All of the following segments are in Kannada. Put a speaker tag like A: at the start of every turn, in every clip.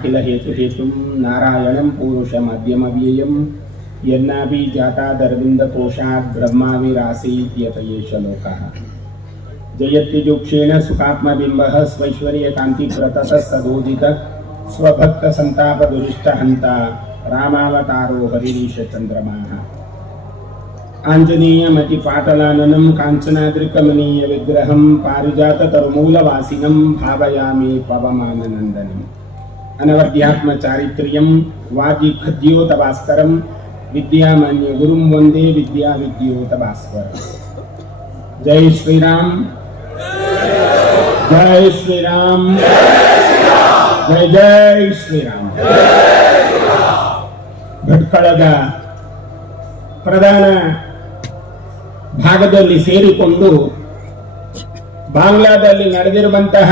A: अखिलहेतुहेतुं नारायणं पुरुषमद्यमव्ययं यन्नापि जातादरविन्दकोशात् ब्रह्माविरासीद्यतये श्लोकः जयत्रिजुक्षेण सुखात्मबिम्बः स्वैश्वर्यकान्तिव्रतः सदोदितः स्वभक्तसन्तापदुरिष्टहन्ता రామావతారో హరిరీషచంద్రమాహ ఆంజనేయమతిపాటలాననం కాంచనాద్రికమనీయ విగ్రహం పారిజాత తరుమూలవాసినం భావయామి పవమాననందనం ಅನವದ್ಯಾತ್ಮಚಾರಿತ್ರ್ಯಂ ವಾದಿಭದ್ಯೋತ ಭಾಸ್ಕರಂ ವಿದ್ಯಾಮಾನ್ಯ ಗುರುಂ ವಂದೇ ವಿದ್ಯಾ ವಿದ್ಯೋತ ಭಾಸ್ಕರ ಜೈ ಶ್ರೀರಾಮ್ ಜೈ ಶ್ರೀರಾಮ್ ಜೈ ಜೈ ಶ್ರೀರಾಮ್ ಭಟ್ಕಳದ ಪ್ರಧಾನ ಭಾಗದಲ್ಲಿ ಸೇರಿಕೊಂಡು ಬಾಂಗ್ಲಾದಲ್ಲಿ ನಡೆದಿರುವಂತಹ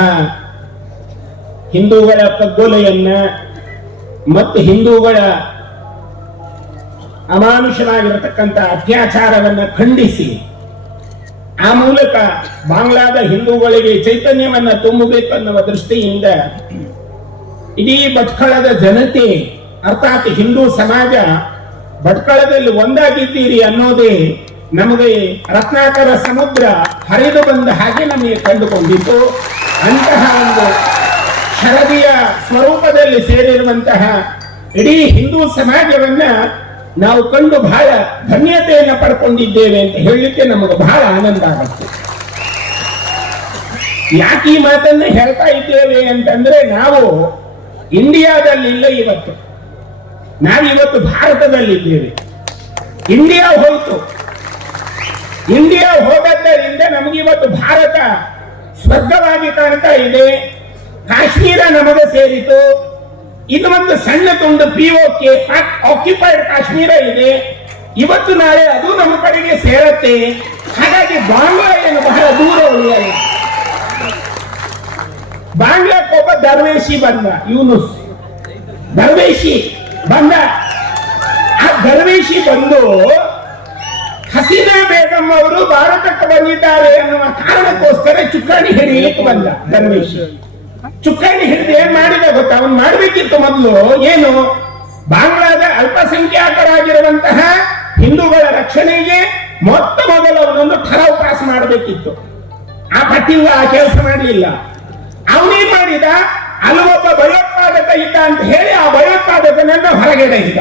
A: ಹಿಂದೂಗಳ ಕಗ್ಗೊಲೆಯನ್ನ ಮತ್ತು ಹಿಂದೂಗಳ ಅಮಾನುಷನಾಗಿರತಕ್ಕಂಥ ಅತ್ಯಾಚಾರವನ್ನ ಖಂಡಿಸಿ, ಆ ಮೂಲಕ ಬಾಂಗ್ಲಾದ ಹಿಂದೂಗಳಿಗೆ ಚೈತನ್ಯವನ್ನ ತುಂಬಬೇಕನ್ನುವ ದೃಷ್ಟಿಯಿಂದ ಇಡೀ ಭಟ್ಕಳದ ಜನತೆ, ಅರ್ಥಾತ್ ಹಿಂದೂ ಸಮಾಜ, ಭಟ್ಕಳದಲ್ಲಿ ಒಂದಾಗಿದ್ದೀರಿ ಅನ್ನೋದೇ ನಮಗೆ ರತ್ನಾಕರ ಸಮುದ್ರ ಹರಿದು ಬಂದ ಹಾಗೆ ನಮಗೆ ಕಂಡುಕೊಂಡಿತ್ತು. ಅಂತಹ ಒಂದು ಶರದಿಯ ಸ್ವರೂಪದಲ್ಲಿ ಸೇರಿರುವಂತಹ ಇಡೀ ಹಿಂದೂ ಸಮಾಜವನ್ನ ನಾವು ಕಂಡು ಬಹಳ ಧನ್ಯತೆಯನ್ನು ಪಡ್ಕೊಂಡಿದ್ದೇವೆ ಅಂತ ಹೇಳಲಿಕ್ಕೆ ನಮಗೆ ಬಹಳ ಆನಂದ ಆಗುತ್ತೆ. ಯಾಕೆ ಈ ಮಾತನ್ನ ಹೇಳ್ತಾ ಇದ್ದೇವೆ ಅಂತಂದ್ರೆ ನಾವು ಇಂಡಿಯಾದಲ್ಲಿಲ್ಲ ಇವತ್ತು. ನಾವಿವತ್ತು ಭಾರತದಲ್ಲಿದ್ದೇವೆ. ಇಂಡಿಯಾ ಹೋಯ್ತು. ಇಂಡಿಯಾ ಹೋದದ್ದರಿಂದ ನಮಗಿವತ್ತು ಭಾರತ ಸ್ವರ್ಗವಾಗಿ ಕಾಣ್ತಾ ಇದೆ. ಕಾಶ್ಮೀರ ನಮಗೆ ಸೇರಿತು. ಇದು ಒಂದು ಸಣ್ಣ ತುಂಡು ಪಿ ಓಕೆ ಆಕ್ಯುಪೈಡ್ ಕಾಶ್ಮೀರ ಇದೆ. ಇವತ್ತು ನಾಳೆ ಅದು ನಮ್ಮ ಕಡೆಗೆ ಸೇರತ್ತೆ. ಹಾಗಾಗಿ ಬಾಂಗ್ಲಾ ಏನು ಬಹಳ ದೂರ ಉಳಿಯಲ್ಲ. ಬಾಂಗ್ಲಾಕ್ಕೊಬ್ಬ ದರ್ವೇಶಿ ಬಂದ, ಯೂನುಸ್. ದರ್ವೇಶಿ ಬಂದ. ಆ ದರ್ವೇಶಿ ಬಂದು ಹಸೀನಾ ಬೇಗಂ ಅವರು ಭಾರತಕ್ಕೆ ಬಂದಿದ್ದಾರೆ ಅನ್ನುವ ಕಾರಣಕ್ಕೋಸ್ಕರ ಚುಕ್ಕಾಣಿ ಹಿಡಿಯಲಿಕ್ಕೆ ಬಂದ ದರ್ವೇಶಿ ಚುಕ್ಕಾಣಿ ಹಿಡಿದು ಏನ್ ಮಾಡಿದ ಗೊತ್ತಾ? ಅವನು ಮಾಡಬೇಕಿತ್ತು ಮೊದಲು. ಏನು? ಬಾಂಗ್ಲಾದ ಅಲ್ಪಸಂಖ್ಯಾತರಾಗಿರುವಂತಹ ಹಿಂದೂಗಳ ರಕ್ಷಣೆಗೆ ಮೊತ್ತ ಮೊದಲು ಅವನೊಂದು ಠರಾವ್ ಪಾಸ್ ಮಾಡಬೇಕಿತ್ತು. ಆ ಪಟ್ಟಿಯು ಆ ಕೆಲಸ ಮಾಡಲಿಲ್ಲ. ಅವನೇ ಮಾಡಿದ, ಅಲ್ಲೊಬ್ಬ ಭಯೋತ್ಪಾದಕ ಇದ್ದ ಅಂತ ಹೇಳಿ ಆ ಭಯೋತ್ಪಾದಕನನ್ನ ಹೊರಗೆಡ ಇದ್ದ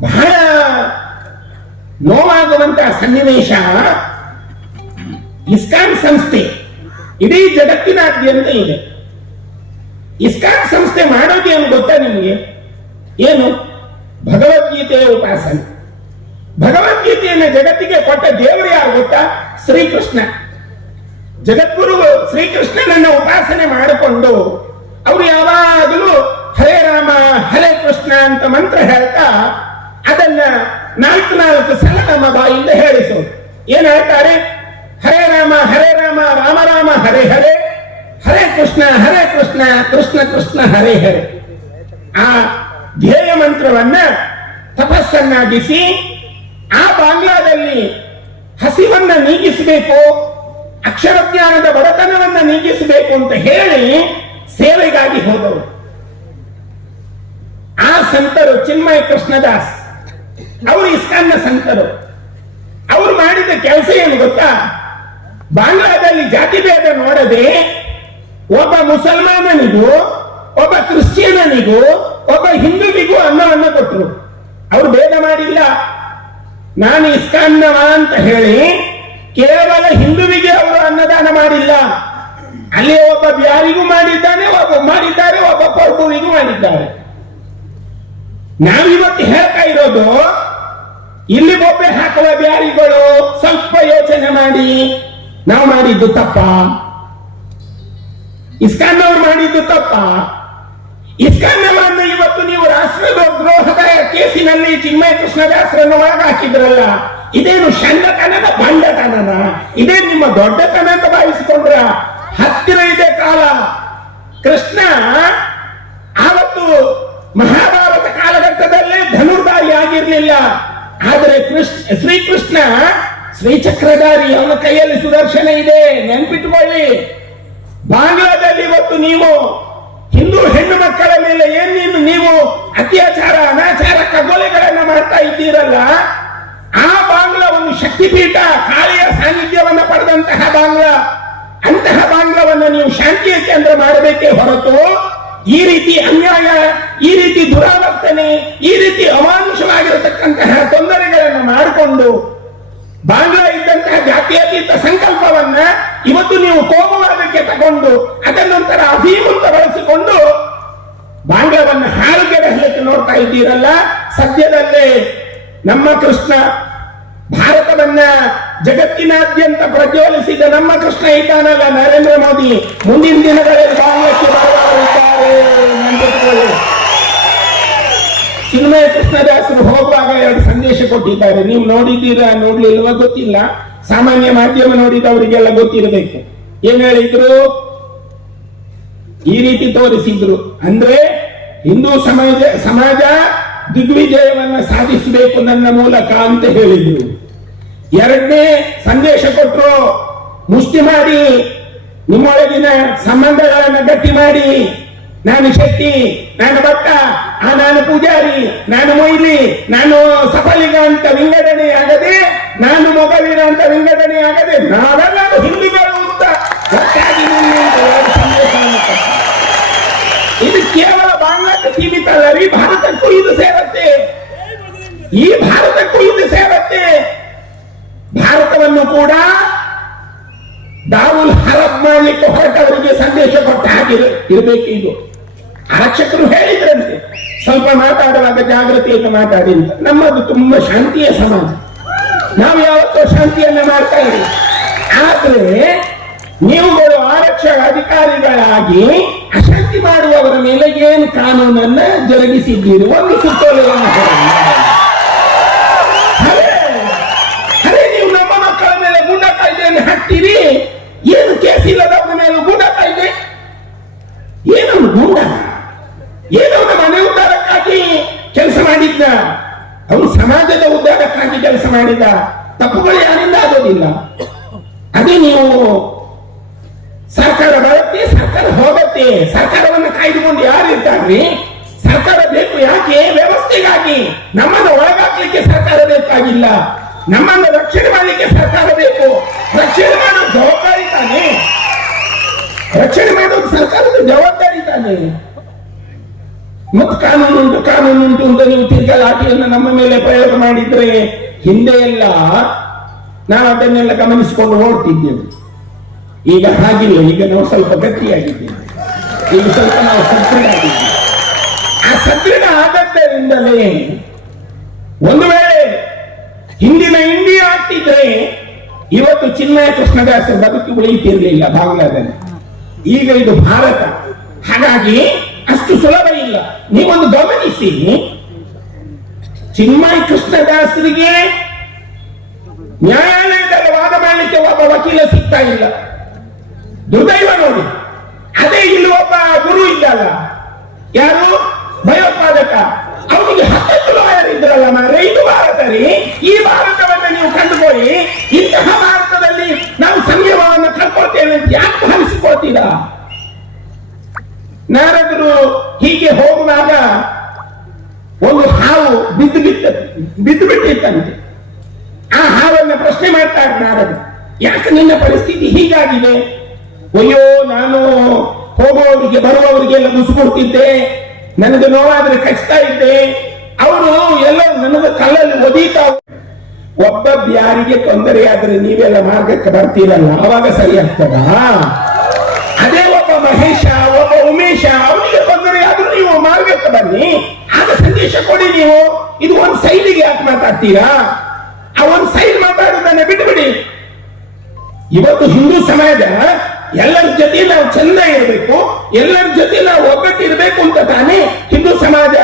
A: ಬಹಳ ನೋವಾಗುವಂತಹ ಸನ್ನಿವೇಶ ಇಸ್ಕಾನ್ ಸಂಸ್ಥೆ. ಇಡೀ ಜಗತ್ತಿನಾದ್ಯಂತ ಇದೆ. ಇಸ್ಕಾನ್ ಸಂಸ್ಥೆ ಮಾಡೋದು ಏನು ಗೊತ್ತಾ ನಿಮಗೆ? ಏನು? ಭಗವದ್ಗೀತೆಯ ಉಪಾಸನೆ. ಭಗವದ್ಗೀತೆಯನ್ನು ಜಗತ್ತಿಗೆ ಕೊಟ್ಟ ದೇವರು ಯಾರು ಗೊತ್ತಾ? ಶ್ರೀಕೃಷ್ಣ. ಜಗದ್ಗುರು ಶ್ರೀಕೃಷ್ಣನನ್ನ ಉಪಾಸನೆ ಮಾಡಿಕೊಂಡು ಅವರು ಯಾವಾಗಲೂ ಹರೇ ರಾಮ, ಹರೇ ಕೃಷ್ಣ ಅಂತ ಮಂತ್ರ ಹೇಳ್ತಾ ಅದನ್ನ ನಾಲ್ಕು ನಾಲ್ಕು ಸಲ ನಮ್ಮ ಬಾಯಿಂದ ಹೇಳಿಸೋದು ಏನ್ ಹೇಳ್ತಾರೆ? ಹರೇ ರಾಮ ಹರೇ ರಾಮ ರಾಮ ಕೃಷ್ಣ, ಹರೇ ಕೃಷ್ಣ ಕೃಷ್ಣ ಕೃಷ್ಣ, ಹರೇ ಹರೇ. ಆ ಧ್ಯೇಯ ಮಂತ್ರವನ್ನ ತಪಸ್ಸನ್ನಾಗಿಸಿ ಆ ಬಾಂಗ್ಲಾದಲ್ಲಿ ಹಸಿವನ್ನ ನೀಗಿಸಬೇಕು, ಅಕ್ಷರ ಜ್ಞಾನದ ಬಡತನವನ್ನ ನೀಗಿಸಬೇಕು ಅಂತ ಹೇಳಿ ಸೇವೆಗಾಗಿ ಹೋದವರು. ಆ ಸಂತರು ಚಿನ್ಮಯ ಕೃಷ್ಣದಾಸ್. ಅವರು ಇಸ್ಕಾನ್ನ ಸಂತರು. ಅವರು ಮಾಡಿದ ಕೆಲಸ ಏನು ಗೊತ್ತಾ? ಬಾಂಗ್ಲಾದಲ್ಲಿ ಜಾತಿ ಭೇದ ನೋಡದೆ ಒಬ್ಬ ಮುಸಲ್ಮಾನನಿಗೂ, ಒಬ್ಬ ಕ್ರಿಶ್ಚಿಯನನಿಗೂ, ಒಬ್ಬ ಹಿಂದುವಿಗೂ ಅನ್ನವನ್ನು ಕೊಟ್ಟರು. ಅವರು ಭೇದ ಮಾಡಿಲ್ಲ. ನಾನು ಇಸ್ಕಾನ್ನವ ಅಂತ ಹೇಳಿ ಕೇವಲ ಹಿಂದುವಿಗೆ ಅವರು ಅನ್ನದಾನ ಮಾಡಿಲ್ಲ. ಅಲ್ಲಿ ಒಬ್ಬ ಬ್ಯಾರಿಗೂ ಮಾಡಿದ್ದಾನೆ, ಒಬ್ಬ ಮಾಡಿದ್ದಾರೆ, ಒಬ್ಬ ಪರ್ಬುವಿಗೂ ಮಾಡಿದ್ದಾರೆ. ನಾವಿವತ್ತು ಹೇಳ್ತಾ ಇರೋದು, ಇಲ್ಲಿ ಬೊಬ್ಬೆ ಹಾಕುವ ಬ್ಯಾರಿಗಳು ಸ್ವಲ್ಪ ಯೋಚನೆ ಮಾಡಿ. ನಾವು ಮಾಡಿದ್ದು ತಪ್ಪ? ಇಸ್ಕಾನ್ ಅವರು ಮಾಡಿದ್ದು ತಪ್ಪ? ಇಸ್ಕಾನ್ನವನ್ನು ಇವತ್ತು ನೀವು ರಾಷ್ಟ್ರದ್ರೋಹದ ಕೇಸಿನಲ್ಲಿ ಚಿನ್ಮಯ ಕೃಷ್ಣದಾಸರನ್ನು ಒಳಗಾಕಿದ್ರಲ್ಲ, ಇದೇನು ಶಣ್ಣತನದ ಬಂಡತನನ? ಇದೇ ನಿಮ್ಮ ದೊಡ್ಡತನ ಅಂತ ಭಾವಿಸಿಕೊಂಡ್ರ? ಹತ್ತಿರ ಇದೆ ಕಾಲ. ಕೃಷ್ಣ ಆವತ್ತು ಮಹಾಭಾರತ ಕಾಲಘಟ್ಟದಲ್ಲೇ ಧನುರ್ಧಾರಿ ಆಗಿರ್ಲಿಲ್ಲ. ಆದರೆ ಕೃಷ್ಣ, ಶ್ರೀಕೃಷ್ಣ ಶ್ರೀಚಕ್ರಧಾರಿ ಅವನ ಕೈಯಲ್ಲಿ ಸುದರ್ಶನ ಇದೆ. ನೆನ್ಪಿಟ್ಕೊಳ್ಳಿ. ಬಾಂಗ್ಲಾದಲ್ಲಿ ಇವತ್ತು ನೀವು ಹಿಂದೂ ಹೆಣ್ಣು ಮಕ್ಕಳ ಮೇಲೆ ಏನೇನು ನೀವು ಅತ್ಯಾಚಾರ, ಅನಾಚಾರ, ಕಗ್ಗೊಲೆಗಳನ್ನ ಮಾಡ್ತಾ ಇದ್ದೀರಲ್ಲ, ಆ ಬಾಂಗ್ಲಾ ಒಂದು ಶಕ್ತಿಪೀಠ, ಕಾಳಿಯ ಸಾನ್ನಿಧ್ಯವನ್ನ ಪಡೆದಂತಹ ಬಾಂಗ್ಲಾ, ಅಂತಹ ಬಾಂಗ್ಲವನ್ನ ನೀವು ಶಾಂತಿಯ ಕೇಂದ್ರ ಮಾಡಬೇಕೇ ಹೊರತು ಈ ರೀತಿ ಅನ್ಯಾಯ, ಈ ರೀತಿ ದುರಾವರ್ತನೆ, ಈ ರೀತಿ ಅಮಾನುಷವಾಗಿರತಕ್ಕಂತಹ ತೊಂದರೆಗಳನ್ನು ಮಾಡಿಕೊಂಡು ಬಾಂಗ್ಲಾ ಇದ್ದಂತಹ ಜಾತ್ಯತೀತ ಸಂಕಲ್ಪವನ್ನ ಇವತ್ತು ನೀವು ಕೋಪವಾದಕ್ಕೆ ತಗೊಂಡು ಅದನ್ನೊಂಥರ ಅಭಿಮುಖ ಬಳಸಿಕೊಂಡು ಬಾಂಗ್ಲವನ್ನು ಹಾಳುಗೆಡಹಲಿಕ್ಕೆ ನೋಡ್ತಾ ಇದ್ದೀರಲ್ಲ? ಸದ್ಯದಲ್ಲೇ ನಮ್ಮ ಕೃಷ್ಣ ಭಾರತವನ್ನ ಜಗತ್ತಿನಾದ್ಯಂತ ಪ್ರಜ್ವಲಿಸಿದ ನಮ್ಮ ಕೃಷ್ಣ ಇದ್ದಾನಲ್ಲ ನರೇಂದ್ರ ಮೋದಿ? ಮುಂದಿನ ದಿನಗಳಲ್ಲಿ ಬಾಂಗ್ಲಕ್ಕೆ ನೆನಪಿಟ್ಕೊಳ್ಳಿ. ಚಿನ್ಮಯ ಕೃಷ್ಣದಾಸರು ಹೋಗುವಾಗ ಎರಡು ಸಂದೇಶ ಕೊಟ್ಟಿದ್ದಾರೆ. ನೀವು ನೋಡಿದ್ದೀರಾ, ನೋಡ್ಲಿಲ್ವ ಗೊತ್ತಿಲ್ಲ. ಸಾಮಾನ್ಯ ಮಾಧ್ಯಮ ನೋಡಿದವರಿಗೆಲ್ಲ ಗೊತ್ತಿರಬೇಕು. ಏನ್ ಹೇಳಿದ್ರು? ಈ ರೀತಿ ತೋರಿಸಿದ್ರು. ಅಂದ್ರೆ ಹಿಂದೂ ಸಮಾಜ ಸಮಾಜ ದಿಗ್ವಿಜಯವನ್ನ ಸಾಧಿಸಬೇಕು ನನ್ನ ಮೂಲಕ ಅಂತ ಹೇಳಿದ್ರು. ಎರಡನೇ ಸಂದೇಶ ಕೊಟ್ಟರು ಮುಷ್ಟಿ ಮಾಡಿ, ನಿಮ್ಮೊಳಗಿನ ಸಂಬಂಧಗಳನ್ನು ಗಟ್ಟಿ ಮಾಡಿ ನಾನು ಶೆಟ್ಟಿ, ನಾನು ಭಟ್ಟ, ಆ ನಾನು ಪೂಜಾರಿ, ನಾನು ಮೊಯ್ಲಿ, ನಾನು ಸಫಲಿಗ ಅಂತ ವಿಂಗಡಣೆ ಆಗದೆ ನಾನು ಮೊಗಲಿನ ಅಂತ ವಿಂಗಡಣೆ ಆಗದೆ ನಾವೆಲ್ಲರೂ ಹಿಂದೂಗಳು ಅಂತ. ಇದು ಕೇವಲ ಬಾಂಗ್ಲಾಕ್ಕೆ ಸೀಮಿತ ಅಲ್ಲ ರೀ ಭಾರತಕ್ಕೂ ಇದು ಸೇರತ್ತೆ. ಈ ಭಾರತಕ್ಕೂ ಇದು ಸೇರತ್ತೆ. ಭಾರತವನ್ನು ಕೂಡ ದಾರುಲ್ ಹರಬ್ ಮಾಡಲಿಕ್ಕೆ ಹೊರಟವರಿಗೆ ಸಂದೇಶ ಕೊಟ್ಟ ಹಾಗೆ ಇರಬೇಕು ಇದು ಆರಕ್ಷಕರು ಹೇಳಿದ್ರಂತೆ. ಸ್ವಲ್ಪ ಮಾತಾಡುವಾಗ ಜಾಗೃತಿಯಿಂದ ಮಾತಾಡಿ. ನಮ್ಮದು ತುಂಬಾ ಶಾಂತಿಯ ಸಮಾಜ ನಾವು ಯಾವತ್ತೂ ಶಾಂತಿಯನ್ನ ಮಾಡ್ತಾ ಇದ್ದೀವಿ. ಆದ್ರೆ ನೀವುಗಳು ಆರಕ್ಷಕ ಅಧಿಕಾರಿಗಳಾಗಿ ಅಶಾಂತಿ ಮಾಡುವವರ ಮೇಲೆ ಏನು ಕಾನೂನನ್ನ ಜರುಗಿಸಿದ್ದೀರಿ? ಒಂದು ಸುತ್ತೋಲೆಯನ್ನು ಅರೆ ನೀವು ನಮ್ಮ ಮಕ್ಕಳ ಮೇಲೆ ಗುಂಡ ಕಾಯ್ದೆಯನ್ನು ಹಾಕ್ತೀರಿ? ಕೆಲಸ ಮಾಡಿದ ತಪ್ಪುಗಳು ಯಾರಿಂದ ಆಗೋದಿಲ್ಲ. ಅದೇ ನೀವು ಸರ್ಕಾರ ಬರುತ್ತೆ, ಸರ್ಕಾರ ಹೋಗುತ್ತೆ. ಸರ್ಕಾರವನ್ನು ಕಾಯ್ದುಕೊಂಡು ಯಾರು ಇರ್ತಾರ್ರಿ? ಸರ್ಕಾರ ಬೇಕು ಯಾಕೆ? ವ್ಯವಸ್ಥೆಗಾಗಿ ನಮ್ಮನ್ನು ಒಳಗಾಕ್ಲಿಕ್ಕೆ ಸರ್ಕಾರ ಬೇಕಾಗಿಲ್ಲ. ನಮ್ಮನ್ನು ರಕ್ಷಣೆ ಮಾಡಲಿಕ್ಕೆ ಸರ್ಕಾರ ಬೇಕು. ರಕ್ಷಣೆ ಮಾಡೋ ಜವಾಬ್ದಾರಿ ತಾನೆ? ರಕ್ಷಣೆ ಮಾಡೋದು ಸರ್ಕಾರದ ಜವಾಬ್ದಾರಿ ತಾನೆ? ಮತ್ತು ಕಾನೂನು ಉಂಟು ಕಾನೂನು ಉಂಟು ಅಂತ ನೀವು ತಿರ್ಗಾ ಲಾಠಿಯನ್ನು ನಮ್ಮ ಮೇಲೆ ಪ್ರಯೋಗ ಮಾಡಿದ್ರೆ ಹಿಂದೆ ಎಲ್ಲ ನಾವು ಅದನ್ನೆಲ್ಲ ಗಮನಿಸಿಕೊಂಡು ಓಡ್ತಿದ್ದೆವು ಈಗ ಹಾಗಿಲ್ಲ, ಈಗ ನಾವು ಸ್ವಲ್ಪ ಗಟ್ಟಿಯಾಗಿದ್ದೇವೆ. ಈಗ ಸ್ವಲ್ಪ ನಾವು ಸದೃಢ ಆಗಿದ್ದೇವೆ ಆ ಸದೃಢ ಆದದ್ದರಿಂದಲೇ ಒಂದು ವೇಳೆ ಹಿಂದಿನ ಇಂಡಿಯಾ ಆಗ್ತಿದ್ರೆ ಇವತ್ತು ಚಿನ್ಮಯ ಕೃಷ್ಣದಾಸ ಬದುಕಿ ಉಳಿಯುತ್ತಿರಲಿಲ್ಲ ಬಾಂಗ್ಲಾದಲ್ಲಿ. ಈಗ ಇದು ಭಾರತ. ಹಾಗಾಗಿ ಅಷ್ಟು ಸುಲಭ ಇಲ್ಲ. ನೀವೊಂದು ಗಮನಿಸಿ. ಚಿನ್ಮಯ ಕೃಷ್ಣದಾಸರಿಗೆ ನ್ಯಾಯಾಲಯದಲ್ಲಿ ವಾದ ಮಾಡಲಿಕ್ಕೆ ಒಬ್ಬ ವಕೀಲ ಸಿಗ್ತಾ ಇಲ್ಲ. ದುರ್ದೈವ ನೋಡಿ. ಅದೇ ಇಲ್ಲಿ ಒಬ್ಬ ಗುರು ಇದ್ದಲ್ಲ ಯಾರು? ಭಯೋತ್ಪಾದಕ. ಅವನಿಗೆ ಹತ್ತು ಲಾಯರ್ ಇದ್ರಲ್ಲ ಮಾರೆ ಇದು ಭಾರತ ಈ ಭಾರತವನ್ನು ನೀವು ಕಂಡುಕೊಳ್ಳಿ. ಇಂತಹ ಭಾರತದಲ್ಲಿ ನಾವು ಸಂಯಮವನ್ನು ಕಳ್ಕೊಳ್ತೇವೆ ಅಂತ ಯಾಕೆ ಭಾವಿಸಿಕೊಳ್ತೀರಾ? ನಾರದರು ಹೀಗೆ ಹೋಗುವಾಗ ಒಂದು ಹಾವು ಬಿದ್ದು ಬಿತ್ತ, ಬಿದ್ದು ಬಿಟ್ಟಿತ್ತಂತೆ. ಆ ಹಾವನ್ನ ಪ್ರಶ್ನೆ ಮಾಡ್ತಾರೆ ನಾರದರು, ಯಾಕೆ ನಿನ್ನ ಪರಿಸ್ಥಿತಿ ಹೀಗಾಗಿದೆ? ಅಯ್ಯೋ, ನಾನು ಹೋಗುವವರಿಗೆ ಬರುವವರಿಗೆಲ್ಲ ಮುಸುಕೊಡ್ತಿದ್ದೆ ನನಗೆ ನೋವಾದ್ರೆ ಕಚ್ತಾ ಇದ್ದೆ. ಅವರು ಎಲ್ಲ ನನಗೆ ಕಲ್ಲಲ್ಲಿ ಒದೀತಾ ಒಬ್ಬ ಯಾರಿಗೆ ತೊಂದರೆ ಆದ್ರೆ ನೀವೆಲ್ಲ ಮಾರ್ಗಕ್ಕೆ ಬರ್ತೀರಲ್ಲ, ಅವಾಗ ಸರಿ ಆಗ್ತದ? ಅದೇ ಒಬ್ಬ ಮಹೇಶ, ಒಬ್ಬ ಉಮೇಶ, ಅವನಿಗೆ ತೊಂದರೆ ಆದ್ರೂ ನೀವು ಮಾರ್ಗಕ್ಕೆ ಬನ್ನಿ. ಆಗ ಸಂದೇಶ ಕೊಡಿ ನೀವು. ಇದು ಒಂದ್ ಸೈಲಿಗೆ ಯಾಕೆ ಮಾತಾಡ್ತೀರಾ? ಆ ಒಂದ್ ಸೈಡ್ ಮಾತಾಡೋದನ್ನ ಬಿಟ್ಬಿಡಿ ಇವತ್ತು ಹಿಂದೂ ಸಮಾಜ, ಎಲ್ಲರ ಜೊತೆ ನಾವು ಚಂದ ಇರಬೇಕು, ಎಲ್ಲರ ಜೊತೆ ನಾವು ಒಗ್ಗಟ್ಟಿರ್ಬೇಕು ಅಂತ ತಾನೇ ಹಿಂದೂ ಸಮಾಜ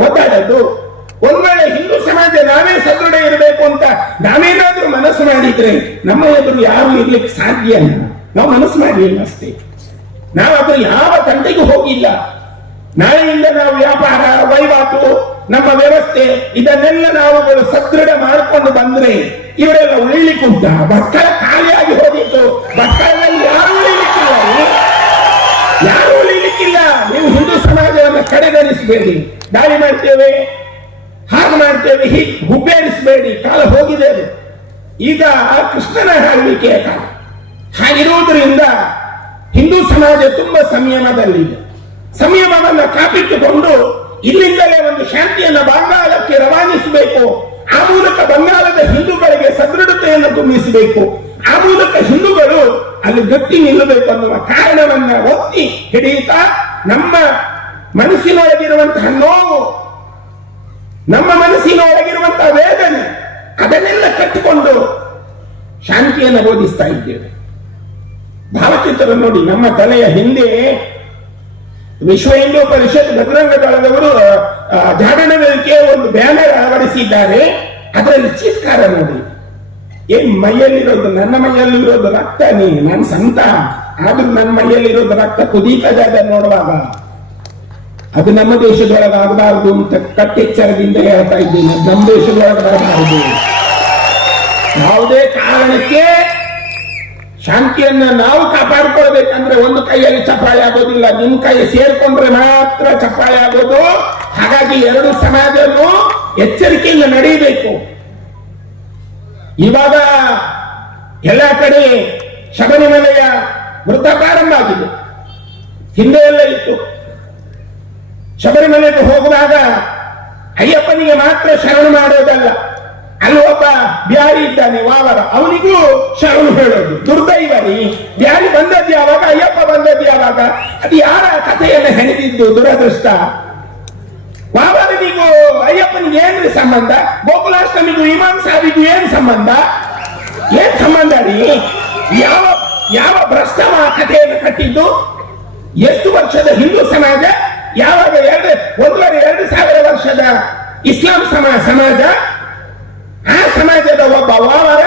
A: ಒದ್ದಾಡದ್ದು ಒಂದ್ ವೇಳೆ ಹಿಂದೂ ಸಮಾಜ ನಾವೇ ಸದೃಢ ಇರಬೇಕು ಅಂತ ನಾವೇನಾದ್ರೂ ಮನಸ್ಸು ಮಾಡಿದ್ರೆ ನಮ್ಮ ಎದುರು ಯಾರು ಇರ್ಲಿಕ್ಕೆ ಸಾಧ್ಯ ಇಲ್ಲ. ನಾವು ಮನಸ್ಸು ಮಾಡಿ ಅಷ್ಟೇ. ನಾವು ಅದ್ರ ಯಾವ ತಂಟೆಗೂ ಹೋಗಿಲ್ಲ. ನಾಳೆಯಿಂದ ನಾವು ವ್ಯಾಪಾರ, ವಹಿವಾಟು, ನಮ್ಮ ವ್ಯವಸ್ಥೆ, ಇದನ್ನೆಲ್ಲ ನಾವುಗಳು ಸದೃಢ ಮಾಡಿಕೊಂಡು ಬಂದ್ರೆ ಇವರೆಲ್ಲ ಉಳಿಲಿಕ್ಕುಂಟ ಭಟ್ಕಳ ಖಾಲಿಯಾಗಿ ಹೋಗಿತ್ತು. ಭಟ್ಕಳದಲ್ಲಿ ಯಾರು ಉಳಿಲಿಕ್ಕಿಲ್ಲ. ಯಾರು ಉಳಿಲಿಕ್ಕಿಲ್ಲ. ನೀವು ಹಿಂದೂ ಸಮಾಜವನ್ನು ಕಡೆಗಣಿಸಬೇಡಿ. ದಾಳಿ ಮಾಡ್ತೇವೆ, ಹಾಗೆ ಮಾಡ್ತೇವೆ, ಹೀಗೆ ಹುಬ್ಬೇರಿಸಬೇಡಿ. ಕಾಲ ಹೋಗಿದೆ ಅದು ಈಗ ಕೃಷ್ಣನ ಹಾಡಲಿಕ್ಕೆ ಕಾಲ ಹಾಗಿರುವುದರಿಂದ ಹಿಂದೂ ಸಮಾಜ ತುಂಬಾ ಸಂಯಮದಲ್ಲಿದೆ. ಸಂಯಮವನ್ನು ಕಾಪಿಟ್ಟುಕೊಂಡು ಇಲ್ಲಿಂದಲೇ ಒಂದು ಶಾಂತಿಯನ್ನು ಬಂಗಾಳಕ್ಕೆ ರವಾನಿಸಬೇಕು. ಆ ಮೂಲಕ ಬಂಗಾಳದ ಹಿಂದೂಗಳಿಗೆ ಸದೃಢತೆಯನ್ನು ತುಂಬಿಸಬೇಕು. ಆ ಮೂಲಕ ಹಿಂದೂಗಳು ಅಲ್ಲಿ ಗಟ್ಟಿ ನಿಲ್ಲಬೇಕು ಅನ್ನುವ ಕಾರಣವನ್ನ ಒತ್ತಿ ಹಿಡಿಯುತ್ತಾ ನಮ್ಮ ಮನಸ್ಸಿನೊಳಗಿರುವಂತಹ ನೋವು, ನಮ್ಮ ಮನಸ್ಸಿನೊಳಗಿರುವಂತಹ ವೇದನೆ, ಅದನ್ನೆಲ್ಲ ಕಟ್ಟಿಕೊಂಡು ಶಾಂತಿಯನ್ನು ಬೋಧಿಸ್ತಾ ಇದ್ದೇವೆ. ಭಾವಚಿತ್ರ ನೋಡಿ, ನಮ್ಮ ತಲೆಯ ಹಿಂದೆ ವಿಶ್ವ ಹಿಂದೂ ಪರಿಷತ್ ಬಜರಂಗ ದಳದವರು ಜಾಗರಣಕ್ಕೆ ಒಂದು ಬ್ಯಾನರ್ ಅಳವಡಿಸಿದ್ದಾರೆ ಅದರಲ್ಲಿ ಚಿತ್ಕಾರ ನೋಡಿ. ಏನ್ ಮೈಯಲ್ಲಿರೋದು? ನನ್ನ ಮೈಯಲ್ಲಿರೋದು ರಕ್ತ, ನೀ ನನ್ನ ಸಂತ. ಆದ್ರೂ ನನ್ನ ಮೈಯಲ್ಲಿರೋದು ರಕ್ತ ಕುದೀತ ಜಾಗ ನೋಡುವಾಗ. ಅದು ನಮ್ಮ ದೇಶದೊಳಗೆ ಆಗಬಾರದು ಅಂತ ಕಟ್ಟೆಚ್ಚರದಿಂದ ಹೇಳ್ತಾ ಇದ್ದೀನಿ. ನಮ್ಮ ದೇಶದೊಳಗೆ ಬರಬಾರದು. ಯಾವುದೇ ಕಾರಣಕ್ಕೆ ಶಾಂತಿಯನ್ನ ನಾವು ಕಾಪಾಡಿಕೊಳ್ಬೇಕಂದ್ರೆ ಒಂದು ಕೈಯಲ್ಲಿ ಚಪ್ಪಾಳೆ ಆಗೋದಿಲ್ಲ. ನಿಮ್ ಕೈ ಸೇರ್ಕೊಂಡ್ರೆ ಮಾತ್ರ ಚಪ್ಪಾಳೆ ಆಗೋದು. ಹಾಗಾಗಿ ಎರಡು ಸಮಾಜನು ಎಚ್ಚರಿಕೆಯಿಂದ ನಡೆಯಬೇಕು. ಇವಾಗ ಎಲ್ಲ ಕಡೆ ಶಬರಿಮಲೆಯ ವೃತ್ತ ಪ್ರಾರಂಭ ಆಗಿದೆ. ಹಿಂದೆ ಎಲ್ಲ ಇತ್ತು. ಶಬರಿಮಲೆಗೆ ಹೋಗುವಾಗ ಅಯ್ಯಪ್ಪನಿಗೆ ಮಾತ್ರ ಶರಣ ಮಾಡೋದಲ್ಲ ಅಲ್ಲಿ ಒಬ್ಬ ಬ್ಯಾರಿ ಇದ್ದಾನೆ, ವಾವರ. ಅವನಿಗೂ ಶರಣು ಹೇಳೋದು. ದುರ್ದೈವರಿ ಬ್ಯಾರಿ ಬಂದದ್ದು ಯಾವಾಗ ಅಯ್ಯಪ್ಪ ಬಂದದ್ದು ಯಾವಾಗ ಅದು ಯಾರ ಕಥೆಯನ್ನು ಹೆಣೆದಿದ್ದು? ದುರದೃಷ್ಟ. ವಾವರನಿಗೂ ಅಯ್ಯಪ್ಪನಿಗೆ ಏನ್ರಿ ಸಂಬಂಧ? ಗೋಕುಲಾಷ್ಟಮಿಗೂ ಇಮಾಮ್ ಸಾಹಿಗೂ ಏನ್ ಸಂಬಂಧ? ಏನ್ ಸಂಬಂಧ ರೀ? ಯಾವ ಯಾವ ಭ್ರಷ್ಟವ ಕಥೆಯನ್ನು ಕಟ್ಟಿದ್ದು? ಎಷ್ಟು ವರ್ಷದ ಹಿಂದೂ ಸಮಾಜ? ಯಾವಾಗ ಎರಡು, ಒಂದೂವರೆ, ಎರಡು ಸಾವಿರ ವರ್ಷದ ಇಸ್ಲಾಂ ಸಮಾಜ ಸಮಾಜ? ಆ ಸಮಾಜದ ಒಬ್ಬ ವಾವರ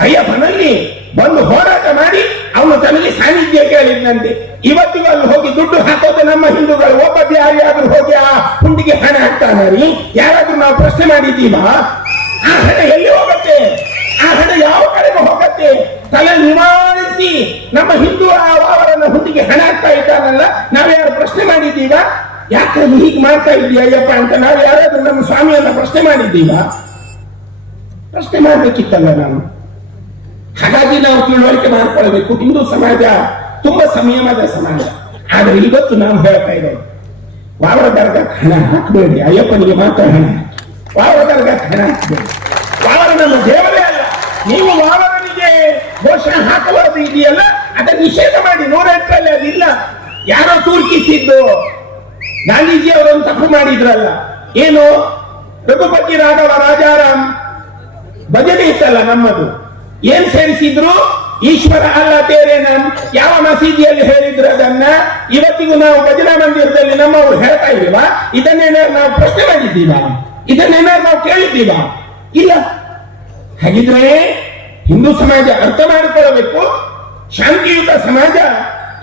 A: ಅಯ್ಯಪ್ಪನಲ್ಲಿ ಬಂದು ಹೋರಾಟ ಮಾಡಿ ಅವನು ತನಗೆ ಸಾನ್ನಿಧ್ಯ ಕೇಳಿದ್ನಂತೆ. ಇವತ್ತಿಗೂ ಅಲ್ಲಿ ಹೋಗಿ ದುಡ್ಡು ಹಾಕೋದು ನಮ್ಮ ಹಿಂದೂಗಳು, ಒಬ್ಬ ಯಾರಿಗಾದ್ರೂ ಹೋಗಿ ಆ ಹುಂಡಿಗೆ ಹಣ ಹಾಕ್ತಾನ ರೀ. ಯಾರಾದ್ರೂ ನಾವು ಪ್ರಶ್ನೆ ಮಾಡಿದ್ದೀವ? ಆ ಹಣ ಎಲ್ಲಿ ಹೋಗುತ್ತೆ? ಆ ಹಣ ಯಾವ ಕಡೆಗೆ ಹೋಗುತ್ತೆ? ತಲೆ ನಿವಾರಿಸಿ ನಮ್ಮ ಹಿಂದೂ ಆ ವಾವರನ್ನ ಹುಂಡಿಗೆ ಹಣ ಹಾಕ್ತಾ ಇದ್ದಾನಲ್ಲ, ನಾವ್ಯಾರು ಪ್ರಶ್ನೆ ಮಾಡಿದ್ದೀವ? ಯಾಕೆ ಹೀಗೆ ಮಾಡ್ತಾ ಇದೀಯ ಅಯ್ಯಪ್ಪ ಅಂತ ನಾವು ಯಾರಾದ್ರೂ ನಮ್ಮ ಸ್ವಾಮಿಯನ್ನ ಪ್ರಶ್ನೆ ಮಾಡಿದ್ದೀವಾ? ಪ್ರಶ್ನೆ ಮಾಡಬೇಕಿತ್ತಲ್ಲ ನಾನು. ಹಾಗಾಗಿ ನಾವು ತಿಳುವಳಿಕೆ ಮಾಡ್ಕೊಳ್ಬೇಕು ಹಿಂದೂ ಸಮಾಜ ತುಂಬಾ ಸಂಯಮದ ಸಮಾಜ. ಆದ್ರೆ ಇವತ್ತು ನಾನು ಹೇಳ್ತಾ ಇದ್ದೇವೆ ವಾವರ ದರ್ಗಕ್ಕೆ ಹಣ ಹಾಕಬೇಡಿ, ಅಯ್ಯಪ್ಪನಿಗೆ ಮಾತ್ರ ಹಣ. ವಾವರ ದರ್ಗಕ್ಕೆ ಹಣ ಹಾಕಬೇಡಿ. ವಾವರ ನಮ್ಮ ದೇವರೇ ಅಲ್ಲ. ನೀವು ವಾವರನಿಗೆ ಘೋಷಣೆ ಹಾಕಬಾರದು ಇದೆಯಲ್ಲ, ಅದನ್ನ ನಿಷೇಧ ಮಾಡಿ. ನೂರೆಂಟರಲ್ಲಿ ಅದಿಲ್ಲ. ಯಾರೋ ತೂರ್ಕಿಸಿದ್ದು ಗಾಂಧೀಜಿ ಅವರೊಂದು ತಪ್ಪು ಮಾಡಿದ್ರಲ್ಲ ಏನು? ರಘುಪತಿ ರಾಘವ ರಾಜಾರಾಮ್ ಇತ್ತಲ್ಲ ನಮ್ಮದು? ಏನ್ ಸೇರಿಸಿದ್ರು? ಈಶ್ವರ ಅಲ್ಲ ಬೇರೆ ನಾನು. ಯಾವ ಮಸೀದಿಯಲ್ಲಿ ಹೇಳಿದ್ರು ಅದನ್ನ? ಇವತ್ತಿಗೂ ನಾವು ಭಜನಾ ಮಂದಿರದಲ್ಲಿ ನಮ್ಮವರು ಹೇಳ್ತಾ ಇದ್ದೀವಾ? ಇದನ್ನೇನಾದ್ರು ನಾವು ಪ್ರಶ್ನೆ ಮಾಡಿದ್ದೀವಾ? ಇದನ್ನೇನಾದ್ರು ನಾವು ಕೇಳಿದ್ದೀವಾ? ಇಲ್ಲ. ಹಾಗಿದ್ರೆ ಹಿಂದೂ ಸಮಾಜ ಅರ್ಥ ಮಾಡಿಕೊಳ್ಳಬೇಕು. ಶಾಂತಿಯುತ ಸಮಾಜ.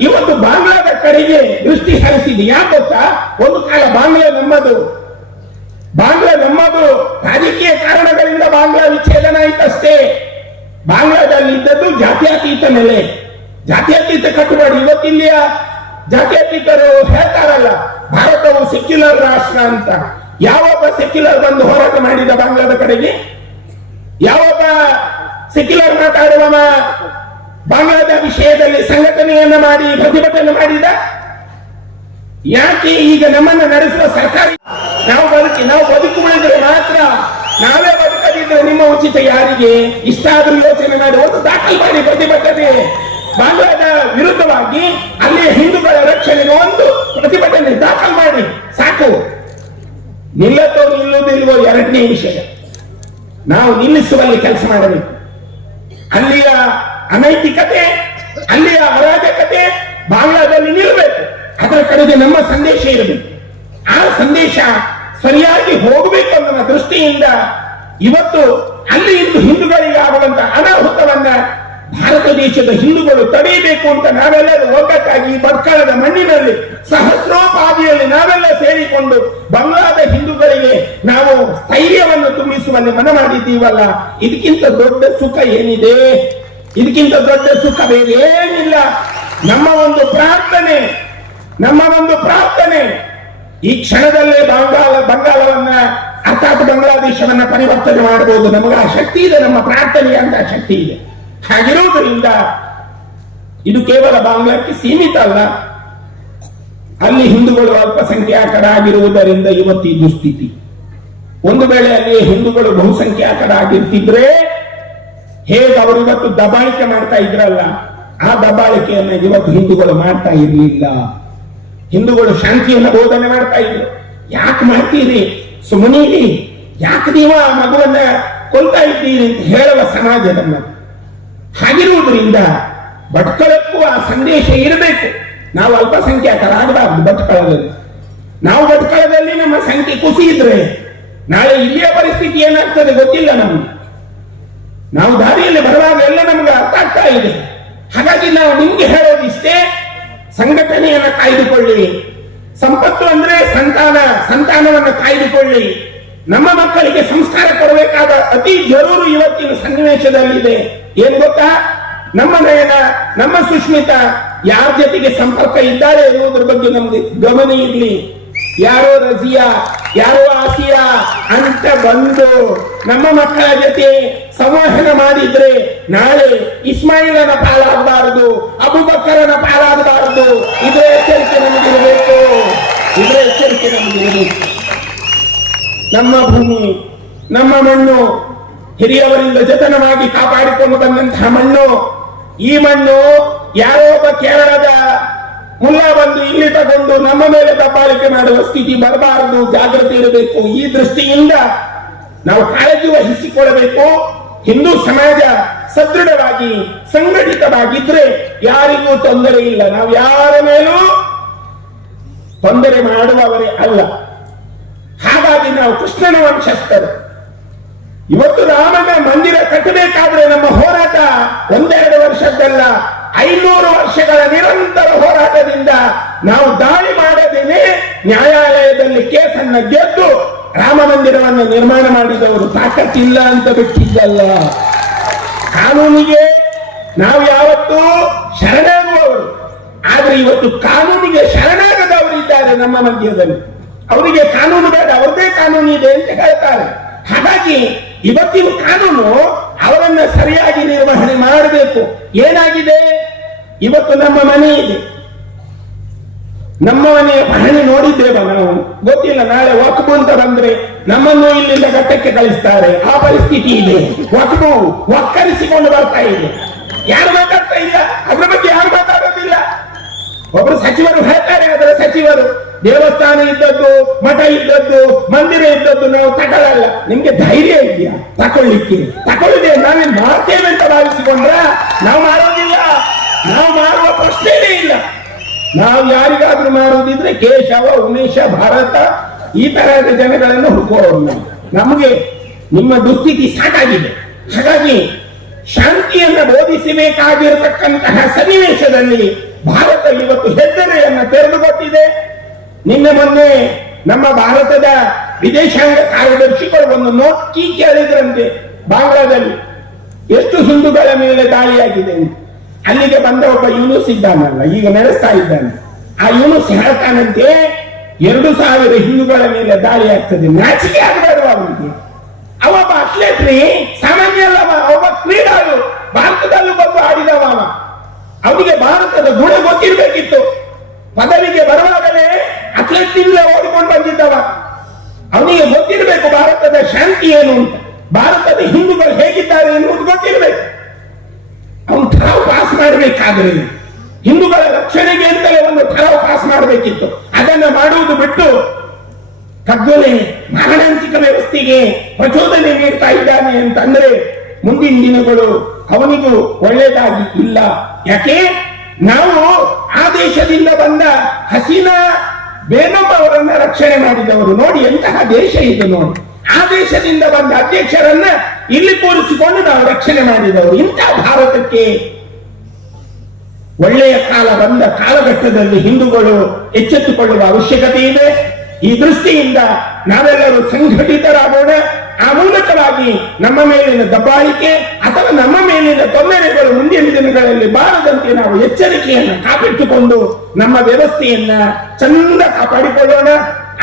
A: ಇವತ್ತು ಬಾಂಗ್ಲಾದ ಕಡೆಗೆ ದೃಷ್ಟಿ ಹರಿಸಿದೆ ಯಾಕೆ ಗೊತ್ತಾ? ಒಂದು ಕಾಲ ಬಾಂಗ್ಲಾ ನಮ್ಮದು. ಬಾಂಗ್ಲಾ ನಮ್ಮದು ರಾಜಕೀಯ ಕಾರಣಗಳಿಂದ ಬಾಂಗ್ಲಾ ವಿಚ್ಛೇದನ ಆಯ್ತಷ್ಟೇ. ಬಾಂಗ್ಲಾದಲ್ಲಿ ಇದ್ದದ್ದು ಜಾತ್ಯತೀತ ನೆಲೆ ಜಾತ್ಯತೀತ ಕಟ್ಟುಬಾಡಿ ಇವತ್ತಿಲ್ಲಿಯ ಜಾತ್ಯತೀತರು ಹೇಳ್ತಾರಲ್ಲ, ಭಾರತವು ಸೆಕ್ಯುಲರ್ ರಾಷ್ಟ್ರ ಅಂತ. ಯಾವೊಬ್ಬ ಸೆಕ್ಯುಲರ್ ಬಂದು ಹೋರಾಟ ಮಾಡಿದ ಬಾಂಗ್ಲಾದ ಕಡೆಗೆ? ಯಾವೊಬ್ಬ ಸೆಕ್ಯುಲರ್ ಮಾತಾಡುವ ಬಾಂಗ್ಲಾದ ವಿಷಯದಲ್ಲಿ ಸಂಘಟನೆಯನ್ನ ಮಾಡಿ ಪ್ರತಿಭಟನೆ ಮಾಡಿದ? ಯಾಕೆ ಈಗ ನಮ್ಮನ್ನ ನಡೆಸುವ ಸರ್ಕಾರ ನಾವು ಬದುಕಿ ನಾವು ಬದುಕು ಉಳಿದ್ರೆ ಮಾತ್ರ ನಾವೇ ಬದುಕದಿದ್ರೆ ನಿಮ್ಮ ಉಚಿತ ಯಾರಿಗೆ? ಇಷ್ಟ ಆದ್ರೂ ಯೋಚನೆ ಮಾಡಿ, ಒಂದು ದಾಖಲು ಮಾಡಿ ಪ್ರತಿಭಟನೆ. ಬಾಂಗ್ಲಾದ ವಿರುದ್ಧವಾಗಿ ಅಲ್ಲಿಯ ಹಿಂದೂಗಳ ರಕ್ಷಣೆಗೆ ಒಂದು ಪ್ರತಿಭಟನೆ ದಾಖಲು ಮಾಡಿ. ಸಾಕು. ನಿಲ್ಲತ್ತೋ ನಿಲ್ಲುವುದಿಲ್ವೋ ಎರಡನೇ ವಿಷಯ. ನಾವು ನಿಲ್ಲಿಸುವಲ್ಲಿ ಕೆಲಸ ಮಾಡಬೇಕು. ಅಲ್ಲಿಯ ಅನೈತಿಕತೆ, ಅಲ್ಲಿಯ ಅರಾಜಕತೆ ಬಾಂಗ್ಲಾದಲ್ಲಿ ನಿಲ್ಲಬೇಕು. ಅದರ ಕಡೆಗೆ ನಮ್ಮ ಸಂದೇಶ ಇರಬೇಕು ಆ ಸಂದೇಶ ಸರಿಯಾಗಿ ಹೋಗಬೇಕು ಅನ್ನೋ ದೃಷ್ಟಿಯಿಂದ ಇವತ್ತು ಅಲ್ಲಿ ಇಂದು ಹಿಂದೂಗಳಿಗೆ ಆಗುವಂತ ಅನಾಹುತವನ್ನ ಭಾರತ ದೇಶದ ಹಿಂದೂಗಳು ತಡೆಯಬೇಕು ಅಂತ ನಾವೆಲ್ಲರೂ ಒಗ್ಗಟ್ಟಾಗಿ ಬಡ್ಕಳದ ಮಣ್ಣಿನಲ್ಲಿ ಸಹಸ್ರೋಪಾದಿಯಲ್ಲಿ ನಾವೆಲ್ಲ ಸೇರಿಕೊಂಡು ಬಂಗಾಳದ ಹಿಂದೂಗಳಿಗೆ ನಾವು ಸ್ಥೈರ್ಯವನ್ನು ತುಂಬಿಸುವಲ್ಲಿ ಮನ ಮಾಡಿದ್ದೀವಲ್ಲ, ಇದಕ್ಕಿಂತ ದೊಡ್ಡ ಸುಖ ಏನಿದೆ? ಇದಕ್ಕಿಂತ ದೊಡ್ಡ ಸುಖ ಬೇರೆ ಏನಿಲ್ಲ ನಮ್ಮ ಒಂದು ಪ್ರಾರ್ಥನೆ ನಮ್ಮ ಒಂದು ಪ್ರಾರ್ಥನೆ. ಈ ಕ್ಷಣದಲ್ಲೇ ಬಂಗಾಳ ಬಂಗಾಳವನ್ನ, ಅರ್ಥಾತ್ ಬಾಂಗ್ಲಾದೇಶವನ್ನ ಪರಿವರ್ತನೆ ಮಾಡಬಹುದು. ನಮಗೆ ಆ ಶಕ್ತಿ ಇದೆ, ನಮ್ಮ ಪ್ರಾರ್ಥನೆ ಅಂತ ಶಕ್ತಿ ಇದೆ. ಹಾಗಿರೋದ್ರಿಂದ ಇದು ಕೇವಲ ಬಾಂಗ್ಲಾಕ್ಕೆ ಸೀಮಿತ ಅಲ್ಲ. ಅಲ್ಲಿ ಹಿಂದೂಗಳು ಅಲ್ಪಸಂಖ್ಯಾತರಾಗಿರುವುದರಿಂದ ಇವತ್ತು ದುಸ್ಥಿತಿ. ಒಂದು ವೇಳೆ ಅಲ್ಲಿ ಹಿಂದೂಗಳು ಬಹುಸಂಖ್ಯಾತರಾಗಿರ್ತಿದ್ರೆ, ಹೇಗೆ ಅವರು ಇವತ್ತು ದಬಾಳಿಕೆ ಮಾಡ್ತಾ ಇದ್ರಲ್ಲ, ಆ ದಬಾಳಿಕೆಯನ್ನು ಇವತ್ತು ಹಿಂದೂಗಳು ಮಾಡ್ತಾ ಇರಲಿಲ್ಲ. ಹಿಂದೂಗಳು ಶಾಂತಿಯನ್ನು ಬೋಧನೆ ಮಾಡ್ತಾ ಇದ್ರು. ಯಾಕೆ ಮಾಡ್ತೀರಿ ಸುಮ್ಮನೀರಿ ಯಾಕೆ ನೀವು ಆ ಮಗುವನ್ನ ಕೊಲ್ತಾ ಇದ್ದೀರಿ ಅಂತ ಹೇಳುವ ಸಮಾಜ ನಮ್ಮ. ಹಾಗಿರುವುದರಿಂದ ಭಟ್ಕಳಕ್ಕೂ ಆ ಸಂದೇಶ ಇರಬೇಕು. ನಾವು ಅಲ್ಪಸಂಖ್ಯಾತರಾಗಬಾರದು ಭಟ್ಕಳದಲ್ಲಿ. ನಾವು ಭಟ್ಕಳದಲ್ಲಿ ನಮ್ಮ ಸಂಖ್ಯೆ ಕುಸಿಯಿದ್ರೆ ನಾಳೆ ಇಲ್ಲಿಯ ಪರಿಸ್ಥಿತಿ ಏನಾಗ್ತದೆ ಗೊತ್ತಿಲ್ಲ ನಮಗೆ. ನಾವು ದಾರಿಯಲ್ಲಿ ಬರುವಾಗ ಎಲ್ಲ ನಮ್ಗೆ ಅರ್ಥ ಆಗ್ತಾ ಇದೆ. ಹಾಗಾಗಿ ನಾವು ನಿಮ್ಗೆ ಹೇಳೋದಿಷ್ಟೇ ಸಂಘಟನೆಯನ್ನ ಕಾಯ್ದುಕೊಳ್ಳಿ. ಸಂಪತ್ತು ಅಂದ್ರೆ ಸಂತಾನ, ಸಂತಾನವನ್ನು ಕಾಯ್ದುಕೊಳ್ಳಿ. ನಮ್ಮ ಮಕ್ಕಳಿಗೆ ಸಂಸ್ಕಾರ ಕೊಡಬೇಕಾದ ಅತಿ ಜರೂರು ಇವತ್ತಿನ ಸನ್ನಿವೇಶದಲ್ಲಿದೆ ಏನ್ ಗೊತ್ತಾ? ನಮ್ಮ ನಯನ, ನಮ್ಮ ಸುಸ್ಮಿತ ಯಾರ ಜೊತೆಗೆ ಸಂಪರ್ಕ ಇದ್ದಾರೆ ಎನ್ನುವುದರ ಬಗ್ಗೆ ನಮ್ಗೆ ಗಮನ ಇರ್ಲಿ. ಯಾರೋ ರಜಿಯಾ, ಯಾರೋ ಆಸಿಯಾ ಅಂತ ಬಂದು ನಮ್ಮ ಮಕ್ಕಳ ಜೊತೆ ಸಂವಹನ ಮಾಡಿದ್ರೆ ನಾಳೆ ಇಸ್ಮಾಯಿಲನ ಪಾಲಾಗಬಾರದು ಅಬುಬಕ್ಕರನ ಪಾಲಾಗಬಾರದು. ಇದರ ಎಚ್ಚರಿಕೆ ನಮಗಿರಬೇಕು. ಇದರ ಎಚ್ಚರಿಕೆ ನಮಗಿರಬೇಕು. ನಮ್ಮ ಭೂಮಿ, ನಮ್ಮ ಮಣ್ಣು ಹಿರಿಯವರಿಂದ ಜತನವಾಗಿ ಕಾಪಾಡಿಕೊಂಡು ಬಂದಂತಹ ಮಣ್ಣು, ಈ ಮಣ್ಣು ಯಾರೋ ಒಬ್ಬ ಕೇರಳದ ಮುಲ್ಲ ಬಂದು ಇಲ್ಲಿ ತಗೊಂಡು ನಮ್ಮ ಮೇಲೆ ದಬ್ಬಾಳಿಕೆ ಮಾಡುವ ಸ್ಥಿತಿ ಬರಬಾರದು ಜಾಗೃತಿ ಇರಬೇಕು. ಈ ದೃಷ್ಟಿಯಿಂದ ನಾವು ಕಾಳಜಿ ವಹಿಸಿಕೊಳ್ಳಬೇಕು. ಹಿಂದೂ ಸಮಾಜ ಸದೃಢವಾಗಿ, ಸಂಘಟಿತವಾಗಿದ್ರೆ ಯಾರಿಗೂ ತೊಂದರೆ ಇಲ್ಲ. ನಾವು ಯಾರ ಮೇಲೂ ತೊಂದರೆ ಮಾಡುವವರೇ ಅಲ್ಲ. ಹಾಗಾಗಿ ನಾವು ಕೃಷ್ಣನ ವಂಶಸ್ಥರು. ಇವತ್ತು ರಾಮನ ಮಂದಿರ ಕಟ್ಟಬೇಕಾದ್ರೆ ನಮ್ಮ ಹೋರಾಟ ಒಂದೆರಡು ವರ್ಷದ್ದಲ್ಲ. ಐನೂರು ವರ್ಷಗಳ ನಿರಂತರ ಹೋರಾಟದಿಂದ ನಾವು ದಾಳಿ ಮಾಡದೇನೆ ನ್ಯಾಯಾಲಯದಲ್ಲಿ ಕೇಸನ್ನ ಗೆದ್ದು ರಾಮ ಮಂದಿರವನ್ನು ನಿರ್ಮಾಣ ಮಾಡಿದವರು ತಾಕತ್ತಿಲ್ಲ ಅಂತ ಬಿಟ್ಟಿದ್ದಲ್ಲ. ಕಾನೂನಿಗೆ ನಾವು ಯಾವತ್ತು ಶರಣಾಗುವವರು. ಆದ್ರೆ ಇವತ್ತು ಕಾನೂನಿಗೆ ಶರಣಾಗದವರು ಇದ್ದಾರೆ ನಮ್ಮ ಮಧ್ಯದಲ್ಲಿ ಅವರಿಗೆ ಕಾನೂನು ಬೇಡ ಅವರದೇ ಕಾನೂನು ಇದೆ ಅಂತ ಹೇಳ್ತಾರೆ. ಹಾಗಾಗಿ ಇವತ್ತಿನ ಕಾನೂನು ಅವರನ್ನ ಸರಿಯಾಗಿ ನಿರ್ವಹಣೆ ಮಾಡಬೇಕು. ಏನಾಗಿದೆ? ಇವತ್ತು ನಮ್ಮ ಮನೆ ಇದೆ. ನಮ್ಮ ಮನೆಯ ಪಹಣಿ ನೋಡಿದ್ದೇವ ನಾವು. ಗೊತ್ತಿಲ್ಲ, ನಾಳೆ ವಕ್ಬು ಅಂತ ಬಂದ್ರೆ ನಮ್ಮನ್ನು ಇಲ್ಲಿಂದ ಘಟ್ಟಕ್ಕೆ ಕಳಿಸ್ತಾರೆ. ಆ ಪರಿಸ್ಥಿತಿ ಇದೆ. ವಕ್ಬು ಒಕ್ಕರಿಸಿಕೊಂಡು ಬರ್ತಾ ಇದೆ. ಯಾರು ಮಾತಾಡ್ತಾ ಇಲ್ಲ? ಅದ್ರ ಬಗ್ಗೆ ಯಾರು ಮಾತಾಡೋದಿಲ್ಲ? ಒಬ್ಬರು ಸಚಿವರು ಹೇಳ್ತಾರೆ, ಅದರ ಸಚಿವರು, ದೇವಸ್ಥಾನ ಇದ್ದದ್ದು, ಮಠ ಇದ್ದದ್ದು, ಮಂದಿರ ಇದ್ದದ್ದು ನಾವು ತಗೊಳ್ಳಲ್ಲ ನಿಮ್ಗೆ ಧೈರ್ಯ ಇದೆಯಾ? ತಕೊಳ್ಳಿಕ್ಕೆ ತಕೊಳ್ಳಿದೆ ನಾವೇನ್ ಮಾಡ್ತೇವೆ ಅಂತ ಭಾವಿಸಿಕೊಂಡ್ರ? ನಾವು ಮಾಡೋದಿಲ್ಲ. ನಾವು ಮಾಡುವ ಪ್ರಶ್ನೆನೇ ಇಲ್ಲ. ನಾವು ಯಾರಿಗಾದ್ರೂ ಮಾಡುವುದಿದ್ರೆ ಕೇಶವ, ಉಮೇಶ, ಭಾರತ ಈ ತರಹದ ಜನಗಳನ್ನು ಹುಡುಕೋರು ನಾವು. ನಮಗೆ ನಿಮ್ಮ ದುಸ್ಥಿತಿ ಸಾಕಾಗಿದೆ. ಹಾಗಾಗಿ ಶಾಂತಿಯನ್ನು ಬೋಧಿಸಬೇಕಾಗಿರತಕ್ಕಂತಹ ಸನ್ನಿವೇಶದಲ್ಲಿ ಭಾರತ ಇವತ್ತು ಹೆದ್ದರೆಯನ್ನು ತೆರೆದುಕೊಟ್ಟಿದೆ. ನಿನ್ನೆ ಮೊನ್ನೆ ನಮ್ಮ ಭಾರತದ ವಿದೇಶಾಂಗ ಕಾರ್ಯದರ್ಶಿಗಳು ಒಂದು ನೋಟ್ಕಿ ಕೇಳಿದ್ರಂತೆ ಬಾಂಗ್ಲಾದಲ್ಲಿ. ಎಷ್ಟು ಹಿಂದೂಗಳ ಮೇಲೆ ದಾಳಿಯಾಗಿದೆ ಅಂತ. ಅಲ್ಲಿಗೆ ಬಂದ ಒಬ್ಬ ಯೂನುಸ್ ಇದ್ದಾನಲ್ಲ, ಈಗ ನಡೆಸ್ತಾ ಇದ್ದಾನೆ. ಆ ಯೂನುಸ್ ಹೇಳ್ತಾನಂತೆ, ಎರಡು ಸಾವಿರ ಹಿಂದೂಗಳ ಮೇಲೆ ದಾಳಿ ಆಗ್ತದೆ, ನಾಚಿಕೆ ಆಗಬಾರ್ದು ಅವನಿಗೆ. ಅವೊಬ್ಬ ಒಬ್ಬ ಅಥ್ಲೇಟ್ ರೀ ಸಾಮಾನ್ಯ ಅಲ್ಲ ಅವ ಒಬ್ಬ ಕ್ರೀಡಾಳು, ಭಾರತದಲ್ಲೂ ಬಂದು ಆಡಿದವ ಅವ. ಅವನಿಗೆ ಭಾರತದ ಗುಣ ಗೊತ್ತಿರ್ಬೇಕಿತ್ತು. ಪದವಿಗೆ ಬರುವಾಗಲೇ ಅಥ್ಲೆಟ್ ನಿಂದಲೇ ಓಡಿಕೊಂಡು ಬಂದಿದ್ದವ. ಅವನಿಗೆ ಗೊತ್ತಿರಬೇಕು ಭಾರತದ ಶಾಂತಿ ಏನು ಅಂತ. ಭಾರತದ ಹಿಂದೂಗಳು ಹೇಗಿದ್ದಾರೆ ಎನ್ನುವುದು ಗೊತ್ತಿರಬೇಕು. ಅವನು ಠರಾವ್ ಪಾಸ್ ಮಾಡಬೇಕಾದ್ರೆ ಹಿಂದೂಗಳ ರಕ್ಷಣೆಗೆ ಅಂತಲೇ ಒಂದು ಠರಾವ್ ಪಾಸ್ ಮಾಡಬೇಕಿತ್ತು. ಅದನ್ನ ಮಾಡುವುದು ಬಿಟ್ಟು ಕಗ್ಗೊಲೆ ಮಾರಣಾಂತಿಕ ವ್ಯವಸ್ಥೆಗೆ ಪ್ರಚೋದನೆ ನೀಡ್ತಾ ಇದ್ದಾನೆ ಅಂತಂದ್ರೆ ಮುಂದಿನ ದಿನಗಳು ಅವನಿಗೂ ಒಳ್ಳೆಯದಾಗಿ ಇಲ್ಲ. ಯಾಕೆ? ನಾವು ಆ ದೇಶದಿಂದ ಬಂದ ಹಸೀನಾ ಬೇಗಂ ಅವರನ್ನ ರಕ್ಷಣೆ ಮಾಡಿದವರು. ನೋಡಿ ಎಂತಹ ದೇಶ ಇದು ನೋಡಿ. ಆ ದೇಶದಿಂದ ಬಂದ ಅಧ್ಯಕ್ಷರನ್ನ ಇಲ್ಲಿ ಕೂರಿಸಿಕೊಂಡು ನಾವು ರಕ್ಷಣೆ ಮಾಡಿದವರು. ಇಂಥ ಭಾರತಕ್ಕೆ ಒಳ್ಳೆಯ ಕಾಲ ಬಂದ ಕಾಲಘಟ್ಟದಲ್ಲಿ ಹಿಂದೂಗಳು ಎಚ್ಚೆತ್ತುಕೊಳ್ಳುವ ಅವಶ್ಯಕತೆ ಇದೆ. ಈ ದೃಷ್ಟಿಯಿಂದ ನಾವೆಲ್ಲರೂ ಸಂಘಟಿತರಾಗೋಣ. ಆ ಮೂಲಕವಾಗಿ ನಮ್ಮ ಮೇಲಿನ ದಬ್ಬಾಳಿಕೆ ಅಥವಾ ನಮ್ಮ ಮೇಲಿನ ತೊಂದರೆಗಳು ಮುಂದಿನ ದಿನಗಳಲ್ಲಿ ಬಾರದಂತೆ ನಾವು ಎಚ್ಚರಿಕೆಯನ್ನು ಕಾಪಿಟ್ಟುಕೊಂಡು ನಮ್ಮ ವ್ಯವಸ್ಥೆಯನ್ನ ಚಂದ ಕಾಪಾಡಿಕೊಳ್ಳೋಣ.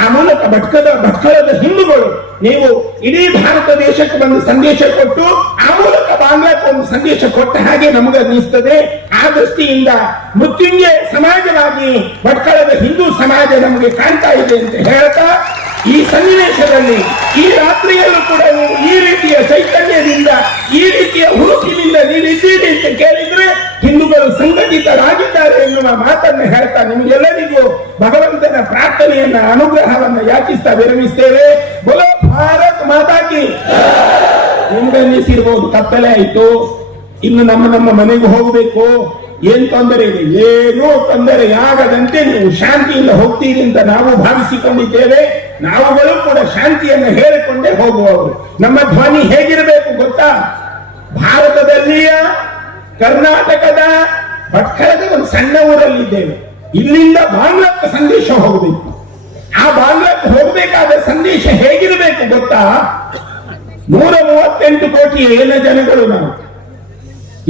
A: ಆ ಮೂಲಕ ಭಟ್ಕದ, ಭಟ್ಕಳದ ಹಿಂದೂಗಳು, ನೀವು ಇಡೀ ಭಾರತ ದೇಶಕ್ಕೆ ಒಂದು ಸಂದೇಶ ಕೊಟ್ಟು, ಆ ಮೂಲಕ ಬಾಂಗ್ಲಾಕ್ಕೆ ಒಂದು ಸಂದೇಶ ಕೊಟ್ಟ ಹಾಗೆ ನಮಗೆ ಅನ್ನಿಸ್ತದೆ. ಆ ದೃಷ್ಟಿಯಿಂದ ಮೃತ್ಯುಂಜಯ ಸಮಾಜವಾಗಿ ಭಟ್ಕಳದ ಹಿಂದೂ ಸಮಾಜ ನಮಗೆ ಕಾಣ್ತಾ ಇದೆ ಅಂತ ಹೇಳ್ತಾ ಈ ಸನ್ನಿವೇಶದಲ್ಲಿ ಈ ರಾತ್ರಿಯಲ್ಲೂ ಕೂಡ ನೀವು ಈ ರೀತಿಯ ಚೈತನ್ಯದಿಂದ, ಈ ರೀತಿಯ ಹುರುಪಿನಿಂದ ನೀವಿದ್ದೀರಿ ಅಂತ ಕೇಳಿದ್ರೆ ಹಿಂದೂಗಳು ಸಂಘಟಿತರಾಗಿದ್ದಾರೆ ಎನ್ನುವ ಮಾತನ್ನು ಹೇಳ್ತಾ ನಿಮಗೆಲ್ಲರಿಗೂ ಭಗವಂತನ ಪ್ರಾರ್ಥನೆಯನ್ನ, ಅನುಗ್ರಹವನ್ನು ಯಾಚಿಸ್ತಾ ವಿರಮಿಸ್ತೇವೆ ಬೋಲೋ ಭಾರತ್ ಮಾತಾಕಿ. ನಿಮ್ಗನ್ನಿಸಿರ್ಬೋದು ಕತ್ತಲೆ ಆಯ್ತು. ಇನ್ನು ನಮ್ಮ ನಮ್ಮ ಮನೆಗೆ ಹೋಗಬೇಕು. ಏನ್ ತೊಂದರೆ ಇದೆ? ಏನೂ ತೊಂದರೆ ಆಗದಂತೆ ನೀವು ಶಾಂತಿಯಿಂದ ಹೋಗ್ತೀರಿ ಅಂತ ನಾವು ಭಾವಿಸಿಕೊಂಡಿದ್ದೇವೆ. ನಾವುಗಳು ಕೂಡ ಶಾಂತಿಯನ್ನು ಹೇಳಿಕೊಂಡೇ ಹೋಗುವವರು. ನಮ್ಮ ಧ್ವನಿ ಹೇಗಿರಬೇಕು ಗೊತ್ತಾ? ಭಾರತದಲ್ಲಿಯ ಕರ್ನಾಟಕದ ಭಟ್ಕಳದ ಒಂದು ಸಣ್ಣ ಊರಲ್ಲಿದ್ದೇವೆ ಇಲ್ಲಿಂದ ಬಾಂಗ್ಲಾಕ್ಕೆ ಸಂದೇಶ ಹೋಗಬೇಕು. ಆ ಬಾಂಗ್ಲಾಕ್ಕೆ ಹೋಗಬೇಕಾದ ಸಂದೇಶ ಹೇಗಿರಬೇಕು ಗೊತ್ತಾ? ನೂರ ಮೂವತ್ತೆಂಟು ಕೋಟಿ ಏನ ಜನಗಳು ನಾವು.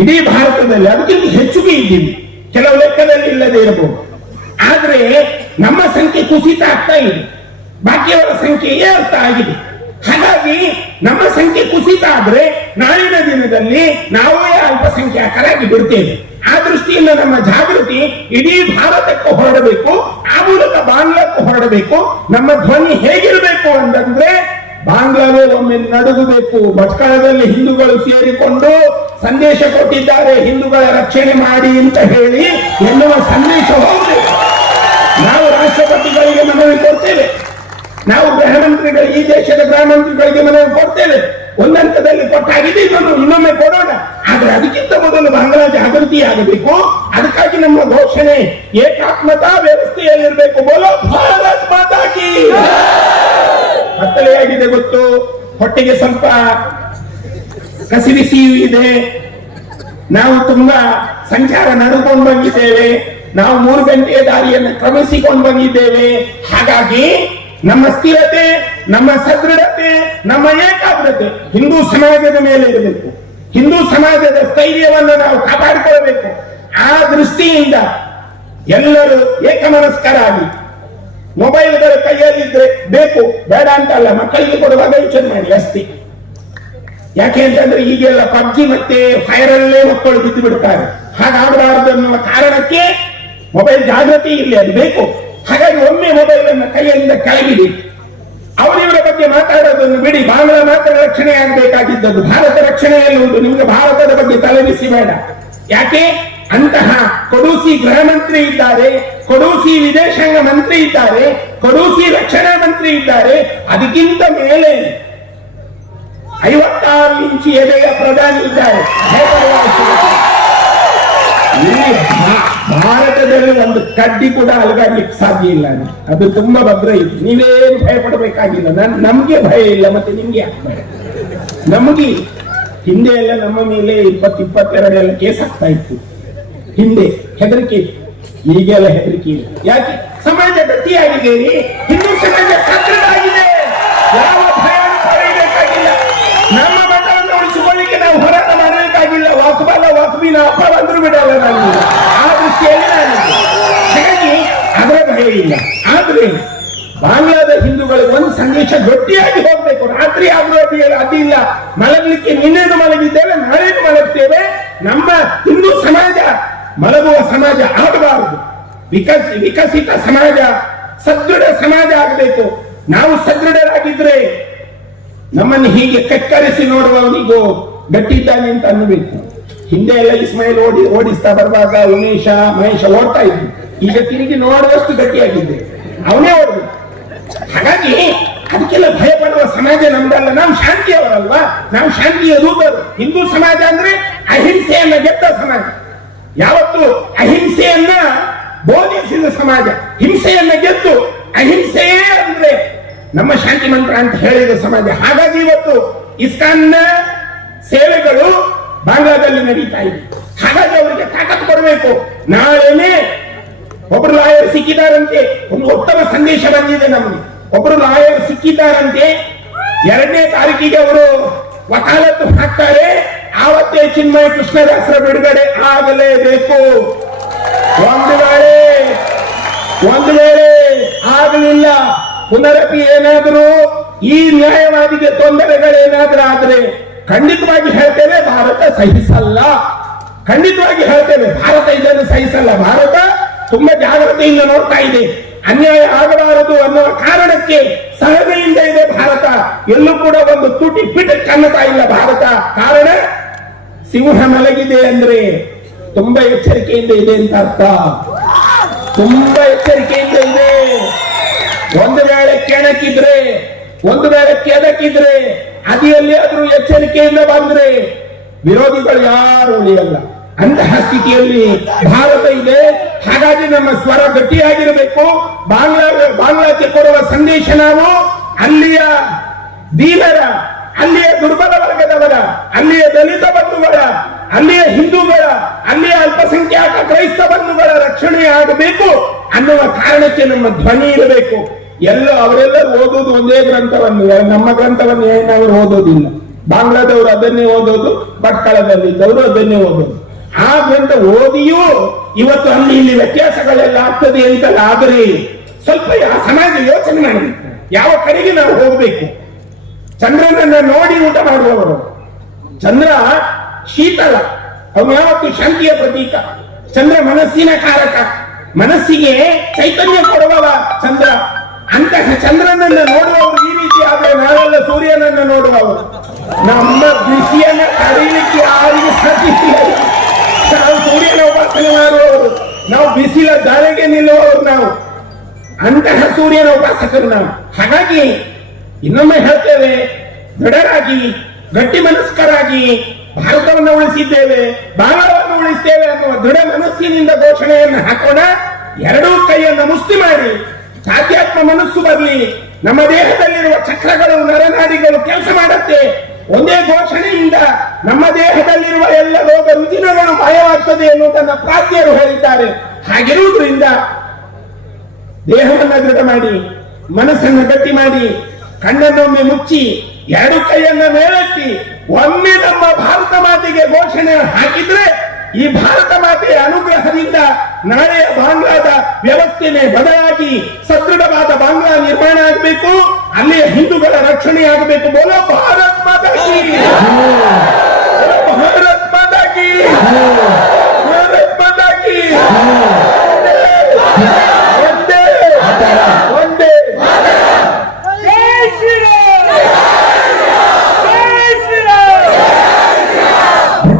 A: ಇಡೀ ಭಾರತದಲ್ಲಿ ಅದಕ್ಕಿಂತ ಹೆಚ್ಚಿಗೆ ಇದ್ದೀವಿ. ಕೆಲವು ಲೆಕ್ಕದಲ್ಲಿ ಇಲ್ಲದೆ ಇರಬಹುದು ಆದ್ರೆ ನಮ್ಮ ಸಂಖ್ಯೆ ಕುಸಿತ ಆಗ್ತಾ ಇದೆ. ಬಾಕಿಯವರ ಸಂಖ್ಯೆ ಅರ್ಥ ಆಗಿದೆ. ಹಾಗಾಗಿ ನಮ್ಮ ಸಂಖ್ಯೆ ಕುಸಿತ ಆದ್ರೆ ನಾಳಿನ ದಿನದಲ್ಲಿ ನಾವೇ ಅಲ್ಪಸಂಖ್ಯಾತರಾಗಿ ಬಿಡ್ತೇವೆ ಆ ದೃಷ್ಟಿಯಿಂದ ನಮ್ಮ ಜಾಗೃತಿ ಇಡೀ ಭಾರತಕ್ಕೂ ಹೊರಡಬೇಕು, ಆ ಮೂಲಕ ಬಾಂಗ್ಲಾಕ್ಕೂ ಹೊರಡಬೇಕು, ನಮ್ಮ ಧ್ವನಿ ಹೇಗಿರಬೇಕು ಅಂತಂದ್ರೆ ಬಾಂಗ್ಲಾವೇ ಒಮ್ಮೆ ನಡುಗಬೇಕು. ಭಟ್ಕಳದಲ್ಲಿ ಹಿಂದೂಗಳು ಸೇರಿಕೊಂಡು ಸಂದೇಶ ಕೊಟ್ಟಿದ್ದಾರೆ, ಹಿಂದೂಗಳ ರಕ್ಷಣೆ ಮಾಡಿ ಅಂತ ಹೇಳಿ ಎನ್ನುವ ಸಂದೇಶ ಹೋಗಬೇಕು. ನಾವು ರಾಷ್ಟ್ರಪತಿಗಳಿಗೆ ಮನವಿ ಕೊಡ್ತೇವೆ. ನಾವು ಗೃಹ ಮಂತ್ರಿಗಳು ಈ ದೇಶದ ಗೃಹ ಮಂತ್ರಿಗಳಿಗೆ ಮನವಿ ಕೊಡ್ತೇವೆ. ಒಂದಂತದಲ್ಲಿ ಕೊಟ್ಟಾಗಿದೆ, ಇನ್ನೊಂದು, ಇನ್ನೊಮ್ಮೆ ಕೊಡೋಣ. ಆದ್ರೆ ಅದಕ್ಕಿಂತ ಮೊದಲು ಬಾಂಗ್ಲಾ ಜಾಗೃತಿ ಆಗಬೇಕು. ಅದಕ್ಕಾಗಿ ನಮ್ಮ ಘೋಷಣೆ, ಏಕಾತ್ಮತಾ ವ್ಯವಸ್ಥೆಯಲ್ಲಿರಬೇಕು ಬೋಲೋ, ಭಾರತ್ ಮಾತಾಕಿ ಕತ್ತಲೆಯಾಗಿದೆ ಗೊತ್ತು? ಹೊಟ್ಟೆಗೆ ಸ್ವಲ್ಪ ಕಸಿವಿಸಿಯೂ ಇದೆ. ನಾವು ತುಂಬಾ ಸಂಚಾರ ನಡೆದುಕೊಂಡು ಬಂದಿದ್ದೇವೆ. ನಾವು ಮೂರು ಗಂಟೆಯ ದಾರಿಯನ್ನು ಕ್ರಮಿಸಿಕೊಂಡು ಬಂದಿದ್ದೇವೆ. ಹಾಗಾಗಿ ನಮ್ಮ ಸ್ಥಿರತೆ, ನಮ್ಮ ಸದೃಢತೆ, ನಮ್ಮ ಏಕಾಗ್ರತೆ ಹಿಂದೂ ಸಮಾಜದ ಮೇಲೆ ಇರಬೇಕು. ಹಿಂದೂ ಸಮಾಜದ ಸ್ಥೈರ್ಯವನ್ನು ನಾವು ಕಾಪಾಡಿಕೊಳ್ಳಬೇಕು. ಆ ದೃಷ್ಟಿಯಿಂದ ಎಲ್ಲರೂ ಏಕಮನಸ್ಕರಾಗಿ ಮೊಬೈಲ್ಗಳ ಕೈಯಲ್ಲಿದ್ರೆ ಬೇಕು. ಬೇಡ ಅಂತ ಅಲ್ಲ ಮಕ್ಕಳಿಗೆ ಕೊಡುವಾಗ ಯೋಚನೆ ಮಾಡಿ, ಅಷ್ಟೇ. ಯಾಕೆ ಅಂತಂದ್ರೆ ಈಗೆಲ್ಲ ಪಬ್ಜಿ ಮತ್ತೆ ಫೈರ್ ಅಲ್ಲೇ ಮಕ್ಕಳು ಬಿದ್ದು ಬಿಡ್ತಾರೆ ಹಾಗಾಗಬಾರದು ಅನ್ನುವ ಕಾರಣಕ್ಕೆ ಮೊಬೈಲ್ ಜಾಗೃತಿ ಇಲ್ಲಿ ಅದು ಬೇಕು. ಹಾಗಾಗಿ ಒಮ್ಮೆ ಮೊಬೈಲ್ ಅನ್ನು ಕೈಯಿಂದ ಕೈಬಿಡಿ ಅವರಿವರ ಬಗ್ಗೆ ಮಾತಾಡೋದನ್ನು ಬಿಡಿ. ಬಾಂಗ್ಲಾ ಮಾತ್ರ ರಕ್ಷಣೆ ಆಗಬೇಕಾಗಿದ್ದದ್ದು. ಭಾರತ ರಕ್ಷಣೆಯಲ್ಲಿ ಉಂಟು ನಿಮಗೆ ಭಾರತದ ಬಗ್ಗೆ ತಲೆಬಿಸಿ ಬೇಡ. ಯಾಕೆ? ಅಂತಹ ಕೊಡೂಸಿ ಗೃಹ ಮಂತ್ರಿ ಇದ್ದಾರೆ, ಕೊಡೂಸಿ ವಿದೇಶಾಂಗ ಮಂತ್ರಿ ಇದ್ದಾರೆ, ಕೊಡೂಸಿ ರಕ್ಷಣಾ ಮಂತ್ರಿ ಇದ್ದಾರೆ. ಅದಕ್ಕಿಂತ ಮೇಲೆ ಐವತ್ತಾರು ಇಂಚು ಎದೆಯ ಪ್ರಧಾನಿ ಇದ್ದಾರೆ. ಭಾ- ಭಾರತದಲ್ಲಿ ಒಂದು ಕಡ್ಡಿ ಕೂಡ ಅಲಗಾಡ್ಲಿಕ್ಕೆ ಸಾಧ್ಯ ಇಲ್ಲ. ಅದು ತುಂಬಾ ಭದ್ರ ಇತ್ತು. ನೀವೇನು ಭಯ ಪಡಬೇಕಾಗಿಲ್ಲ. ನಮ್ಗೆ ಭಯ ಇಲ್ಲ, ಮತ್ತೆ ನಿಮ್ಗೆ ಯಾಕೆ ಭಯ? ನಮಗೆ ಹಿಂದೆ ಎಲ್ಲ ನಮ್ಮ ಮೇಲೆ ಇಪ್ಪತ್ತು, ಇಪ್ಪತ್ತೆರಡೆಲ್ಲ ಕೇಸ್ ಆಗ್ತಾ ಇತ್ತು. ಹಿಂದೆ ಹೆದರಿಕೆ. ಈಗೆಲ್ಲ ಹೆದರಿಕೆ ಇಲ್ಲ. ಯಾಕೆ? ಸಮಾಜ ಗಟ್ಟಿಯಾಗಿದೆ. ರೀ ಹಿಂದೂ ಸಮಾಜ ಸದೃಢ ಆಗಿದೆ. ಯಾವ ವಾಕಬಲ್ಲ ವಾಕಬಿನ ಅಪ್ಪ ಬಂದ್ರು ಬಿಡಲ್ಲ ನಾನು ಆ ದೃಷ್ಟಿಯಲ್ಲಿ ನಾನು ಹಾಗಾಗಿ ಅದರ ಭಯ ಇಲ್ಲ. ಆದ್ರೆ ಬಾಂಗ್ಲಾದ ಹಿಂದೂಗಳಿಗೆ ಒಂದು ಸಂದೇಶ ಗಟ್ಟಿಯಾಗಿ ಹೋಗ್ಬೇಕು. ರಾತ್ರಿ ಆದ್ರೂ ಅದು ಇಲ್ಲ. ಮಲಗಲಿಕ್ಕೆ ನಿನ್ನೇನು ಮಲಗಿದ್ದೇವೆ ನಾಳೆನು ಮಲಗ್ತೇವೆ. ನಮ್ಮ ಹಿಂದೂ ಸಮಾಜ ಮಲಗುವ ಸಮಾಜ ಆಗಬಾರದು. ವಿಕಸ, ವಿಕಸಿತ ಸಮಾಜ, ಸದೃಢ ಸಮಾಜ ಆಗಬೇಕು. ನಾವು ಸದೃಢರಾಗಿದ್ರೆ ನಮ್ಮನ್ನು ಹೀಗೆ ಕಕ್ಕರಿಸಿ ನೋಡುವವನಿಗೂ ಗಟ್ಟಿದ್ದಾನೆ ಅಂತ ಅನ್ನಬೇಕು. ಹಿಂದೆ ಎಲ್ಲ ಇಸ್ಮಾಯಿಲ್ ಓಡಿ, ಓಡಿಸ್ತಾ ಬರುವಾಗ ಉಮೇಶ, ಮಹೇಶ ಓಡ್ತಾ ಇದ್ವಿ ಈಗ ತಿರುಗಿ ನೋಡುವಷ್ಟು ಗಟ್ಟಿಯಾಗಿದ್ದೆ ಅವನೇ ಓಡ್ಬೇಕು ಹಾಗಾಗಿ ಅದಕ್ಕೆಲ್ಲ ಭಯ ಪಡುವ ಸಮಾಜ ನಮ್ದಲ್ಲ. ನಾವು ಶಾಂತಿಯವರಲ್ವಾ ನಾವು ಶಾಂತಿಯ ದೂತರು. ಹಿಂದೂ ಸಮಾಜ ಅಂದ್ರೆ ಅಹಿಂಸೆಯನ್ನ ಗೆದ್ದ ಸಮಾಜ. ಯಾವತ್ತು? ಅಹಿಂಸೆಯನ್ನ ಬೋಧಿಸಿದ ಸಮಾಜ. ಹಿಂಸೆಯನ್ನ ಗೆದ್ದು ಅಹಿಂಸೆಯೇ ಅಂದ್ರೆ ನಮ್ಮ ಶಾಂತಿ ಮಂತ್ರ ಅಂತ ಹೇಳಿದ ಸಮಾಜ. ಹಾಗಾಗಿ ಇವತ್ತು ಇಸ್ಕಾನ್ನ ಸೇವೆಗಳು ಬಾಂಗ್ಲಾದಲ್ಲಿ ನಡೀತಾ ಇದೆ. ಹಾಗಾಗಿ ಅವರಿಗೆ ತಾಕತ್ತು ಕೊಡಬೇಕು. ನಾಳೆನೆ ಒಬ್ರು ಲಾಯರ್ ಸಿಕ್ಕಿದಾರಂತೆ ಒಂದು ಉತ್ತಮ ಸಂದೇಶ ಬಂದಿದೆ ನಮಗೆ. ಒಬ್ರು ಲಾಯರ್ ಸಿಕ್ಕಿದ್ದಾರಂತೆ, ಎರಡನೇ ತಾರೀಕಿಗೆ ಅವರು ವಕಾಲತ್ತು ಹಾಕ್ತಾರೆ. ಆವತ್ತೇ ಚಿನ್ಮಯ ಕೃಷ್ಣದಾಸರ ಬಿಡುಗಡೆ ಆಗಲೇಬೇಕು. ಒಂದು ವೇಳೆ ಒಂದು ವೇಳೆ ಆಗಲಿಲ್ಲ ಪುನರಪಿ ಏನಾದರೂ ಈ ನ್ಯಾಯವಾದಿಗೆ ತೊಂದರೆಗಳೇನಾದ್ರೂ ಆದ್ರೆ ಖಂಡಿತವಾಗಿ ಹೇಳ್ತೇವೆ ಭಾರತ ಸಹಿಸಲ್ಲ. ಖಂಡಿತವಾಗಿ ಹೇಳ್ತೇವೆ ಭಾರತ ಇದನ್ನು ಸಹಿಸಲ್ಲ. ಭಾರತ ತುಂಬಾ ಜಾಗ್ರತೆಯಿಂದ ನೋಡ್ತಾ ಇದೆ. ಅನ್ಯಾಯ ಆಗಬಾರದು ಅನ್ನೋ ಕಾರಣಕ್ಕೆ ಸಹನೆಯಿಂದ ಇದೆ ಭಾರತ. ಎಲ್ಲೂ ಕೂಡ ಒಂದು ತುಟಿ ಪಿಟ ಕನ್ನತಾ ಇಲ್ಲ ಭಾರತ. ಕಾರಣ, ಸಿಂಹ ಮಲಗಿದೆ ಅಂದ್ರೆ ತುಂಬಾ ಎಚ್ಚರಿಕೆಯಿಂದ ಇದೆ ಅಂತ ಅರ್ಥ. ತುಂಬಾ ಎಚ್ಚರಿಕೆಯಿಂದ ಇದೆ. ಒಂದು ವೇಳೆ ಕೆಣಕಿದ್ರೆ, ಒಂದು ವೇಳೆ ಕೆದಕಿದ್ರೆ ಅದಿಯಲ್ಲಿ ಆದ್ರೂ ಎಚ್ಚರಿಕೆಯಿಂದ ಬಂದ್ರೆ ವಿರೋಧಿಗಳು ಯಾರು ಉಳಿಯಲ್ಲ. ಅಂತಹ ಸ್ಥಿತಿಯಲ್ಲಿ ಭಾರತ ಇದೆ. ಹಾಗಾಗಿ ನಮ್ಮ ಸ್ವರ ಗಟ್ಟಿಯಾಗಿರಬೇಕು. ಬಾಂಗ್ಲಾ ಬಾಂಗ್ಲಾಕ್ಕೆ ಕೊಡುವ ಸಂದೇಶ ನಾವು ಅಲ್ಲಿಯ ದೀನರ ಅಲ್ಲಿಯ ದುರ್ಬಲ ವರ್ಗದವರ, ಅಲ್ಲಿಯ ದಲಿತ ಬಂಧುಗಳ, ಅಲ್ಲಿಯ ಹಿಂದೂಗಳ, ಅಲ್ಲಿಯ ಅಲ್ಪಸಂಖ್ಯಾತ ಕ್ರೈಸ್ತ ಬಂಧುಗಳ ರಕ್ಷಣೆ ಆಗಬೇಕು ಅನ್ನುವ ಕಾರಣಕ್ಕೆ ನಮ್ಮ ಧ್ವನಿ ಇರಬೇಕು. ಎಲ್ಲ ಅವರೆಲ್ಲರೂ ಓದೋದು ಒಂದೇ ಗ್ರಂಥವನ್ನು. ನಮ್ಮ ಗ್ರಂಥವನ್ನು ಏನಾದ್ರು ಓದೋದಿಲ್ಲ. ಬಾಂಗ್ಲಾದವರು ಅದನ್ನೇ ಓದೋದು ಭಟ್ಕಳದಲ್ಲಿದ್ದವರು ಅದನ್ನೇ ಓದೋದು. ಆ ಗ್ರಂಥ ಓದಿಯೂ ಇವತ್ತು ಅಲ್ಲಿ ಇಲ್ಲಿ ವ್ಯತ್ಯಾಸಗಳೆಲ್ಲ ಆಗ್ತದೆ ಅಂತಲ್ಲ, ಆದರೆ ಸ್ವಲ್ಪ ಸಮಾಜ ಯೋಚನೆ ಮಾಡಿ. ಯಾವ ಕಡೆಗೆ ನಾವು ಹೋಗಬೇಕು? ಚಂದ್ರನನ್ನ ನೋಡಿ ಊಟ ಮಾಡುವವರು. ಚಂದ್ರ ಶೀತಲ. ಅವನು ಯಾವತ್ತು ಶಾಂತಿಯ ಪ್ರತೀಕ. ಚಂದ್ರ ಮನಸ್ಸಿನ ಕಾರಕ. ಮನಸ್ಸಿಗೆ ಚೈತನ್ಯ ಕೊಡುವವ ಚಂದ್ರ. ಅಂತಹ ಚಂದ್ರನನ್ನ ನೋಡುವವರು ಈ ರೀತಿ ಆದ್ರೆ ನಾವೆಲ್ಲ ಸೂರ್ಯನನ್ನ ನೋಡುವವರು. ನಮ್ಮ ಬಿಸಿಯನ್ನ ತಡೆಯಲಿಕ್ಕೆ ಯಾರಿಗೆ ಸತಿ ನಾವು ಸೂರ್ಯನ ಉಪಾಸನೆ ಮಾಡುವವರು. ನಾವು ಬಿಸಿಲ ದಾರಿಗೆ ನಿಲ್ಲುವವರು ನಾವು. ಅಂತಹ ಸೂರ್ಯನ ಉಪಾಸಕರು ನಾವು. ಹಾಗಾಗಿ ಇನ್ನೊಮ್ಮೆ ಹೇಳ್ತೇವೆ, ದೃಢರಾಗಿ, ಗಟ್ಟಿ ಮನಸ್ಕರಾಗಿ ಭಾರತವನ್ನು ಉಳಿಸಿದ್ದೇವೆ, ಭಾರತವನ್ನು ಉಳಿಸ್ತೇವೆ ಅನ್ನುವ ದೃಢ ಮನಸ್ಸಿನಿಂದ ಘೋಷಣೆಯನ್ನು ಹಾಕೋಣ. ಎರಡೂ ಕೈಯನ್ನು ಮುಷ್ಟಿ ಮಾಡಿ. ಸಾಧ್ಯಾತ್ಮ ಮನಸ್ಸು ಬರಲಿ. ನಮ್ಮ ದೇಹದಲ್ಲಿರುವ ಚಕ್ರಗಳು, ನರನಾಡಿಗಳು ಕೆಲಸ ಮಾಡುತ್ತೆ. ಒಂದೇ ಘೋಷಣೆಯಿಂದ ನಮ್ಮ ದೇಹದಲ್ಲಿರುವ ಎಲ್ಲ ರೋಗ ರುಜಿನಗಳು ಮಾಯವಾಗ್ತದೆ ಎನ್ನುವುದನ್ನು ಪ್ರಾಜ್ಞರು ಹೇಳಿದ್ದಾರೆ. ಹಾಗಿರುವುದರಿಂದ ದೇಹವನ್ನು ದೃಢ ಮಾಡಿ, ಮನಸ್ಸನ್ನು ಗಟ್ಟಿ ಮಾಡಿ ಕಣ್ಣನ್ನೊಮ್ಮೆ ಮುಚ್ಚಿ, ಎರಡು ಕೈಯನ್ನ ಮೇಲೆತ್ತಿ, ಒಮ್ಮೆ ನಮ್ಮ ಭಾರತ ಮಾತಿಗೆ ಘೋಷಣೆ ಹಾಕಿದ್ರೆ ಈ ಭಾರತ ಮಾತೆಯ ಅನುಗ್ರಹದಿಂದ ನಾಳೆಯ ಬಾಂಗ್ಲಾದ ವ್ಯವಸ್ಥೆನೆ ಬದಲಾಗಿ ಸದೃಢವಾದ ಬಾಂಗ್ಲಾ ನಿರ್ಮಾಣ ಆಗಬೇಕು ಅಲ್ಲಿಯ ಹಿಂದೂಗಳ ರಕ್ಷಣೆ ಆಗಬೇಕು. ಬೋಲೋ ಭಾರತ್ ಮಾತಾ ಕಿ. ಬೋಲೋ ಭಾರತ್ ಮಾತಾ ಕಿ ಭಾರತ್ ಮಾತಾ ಕಿ ಒಂದೇ ಒಂದೇ
B: ಜೈ ಶ್ರೀರಾಮ್ ಜೈ ಶ್ರೀರಾಮ್
C: ಭಟ್ಕಳ ಎಂಬುದು ರ-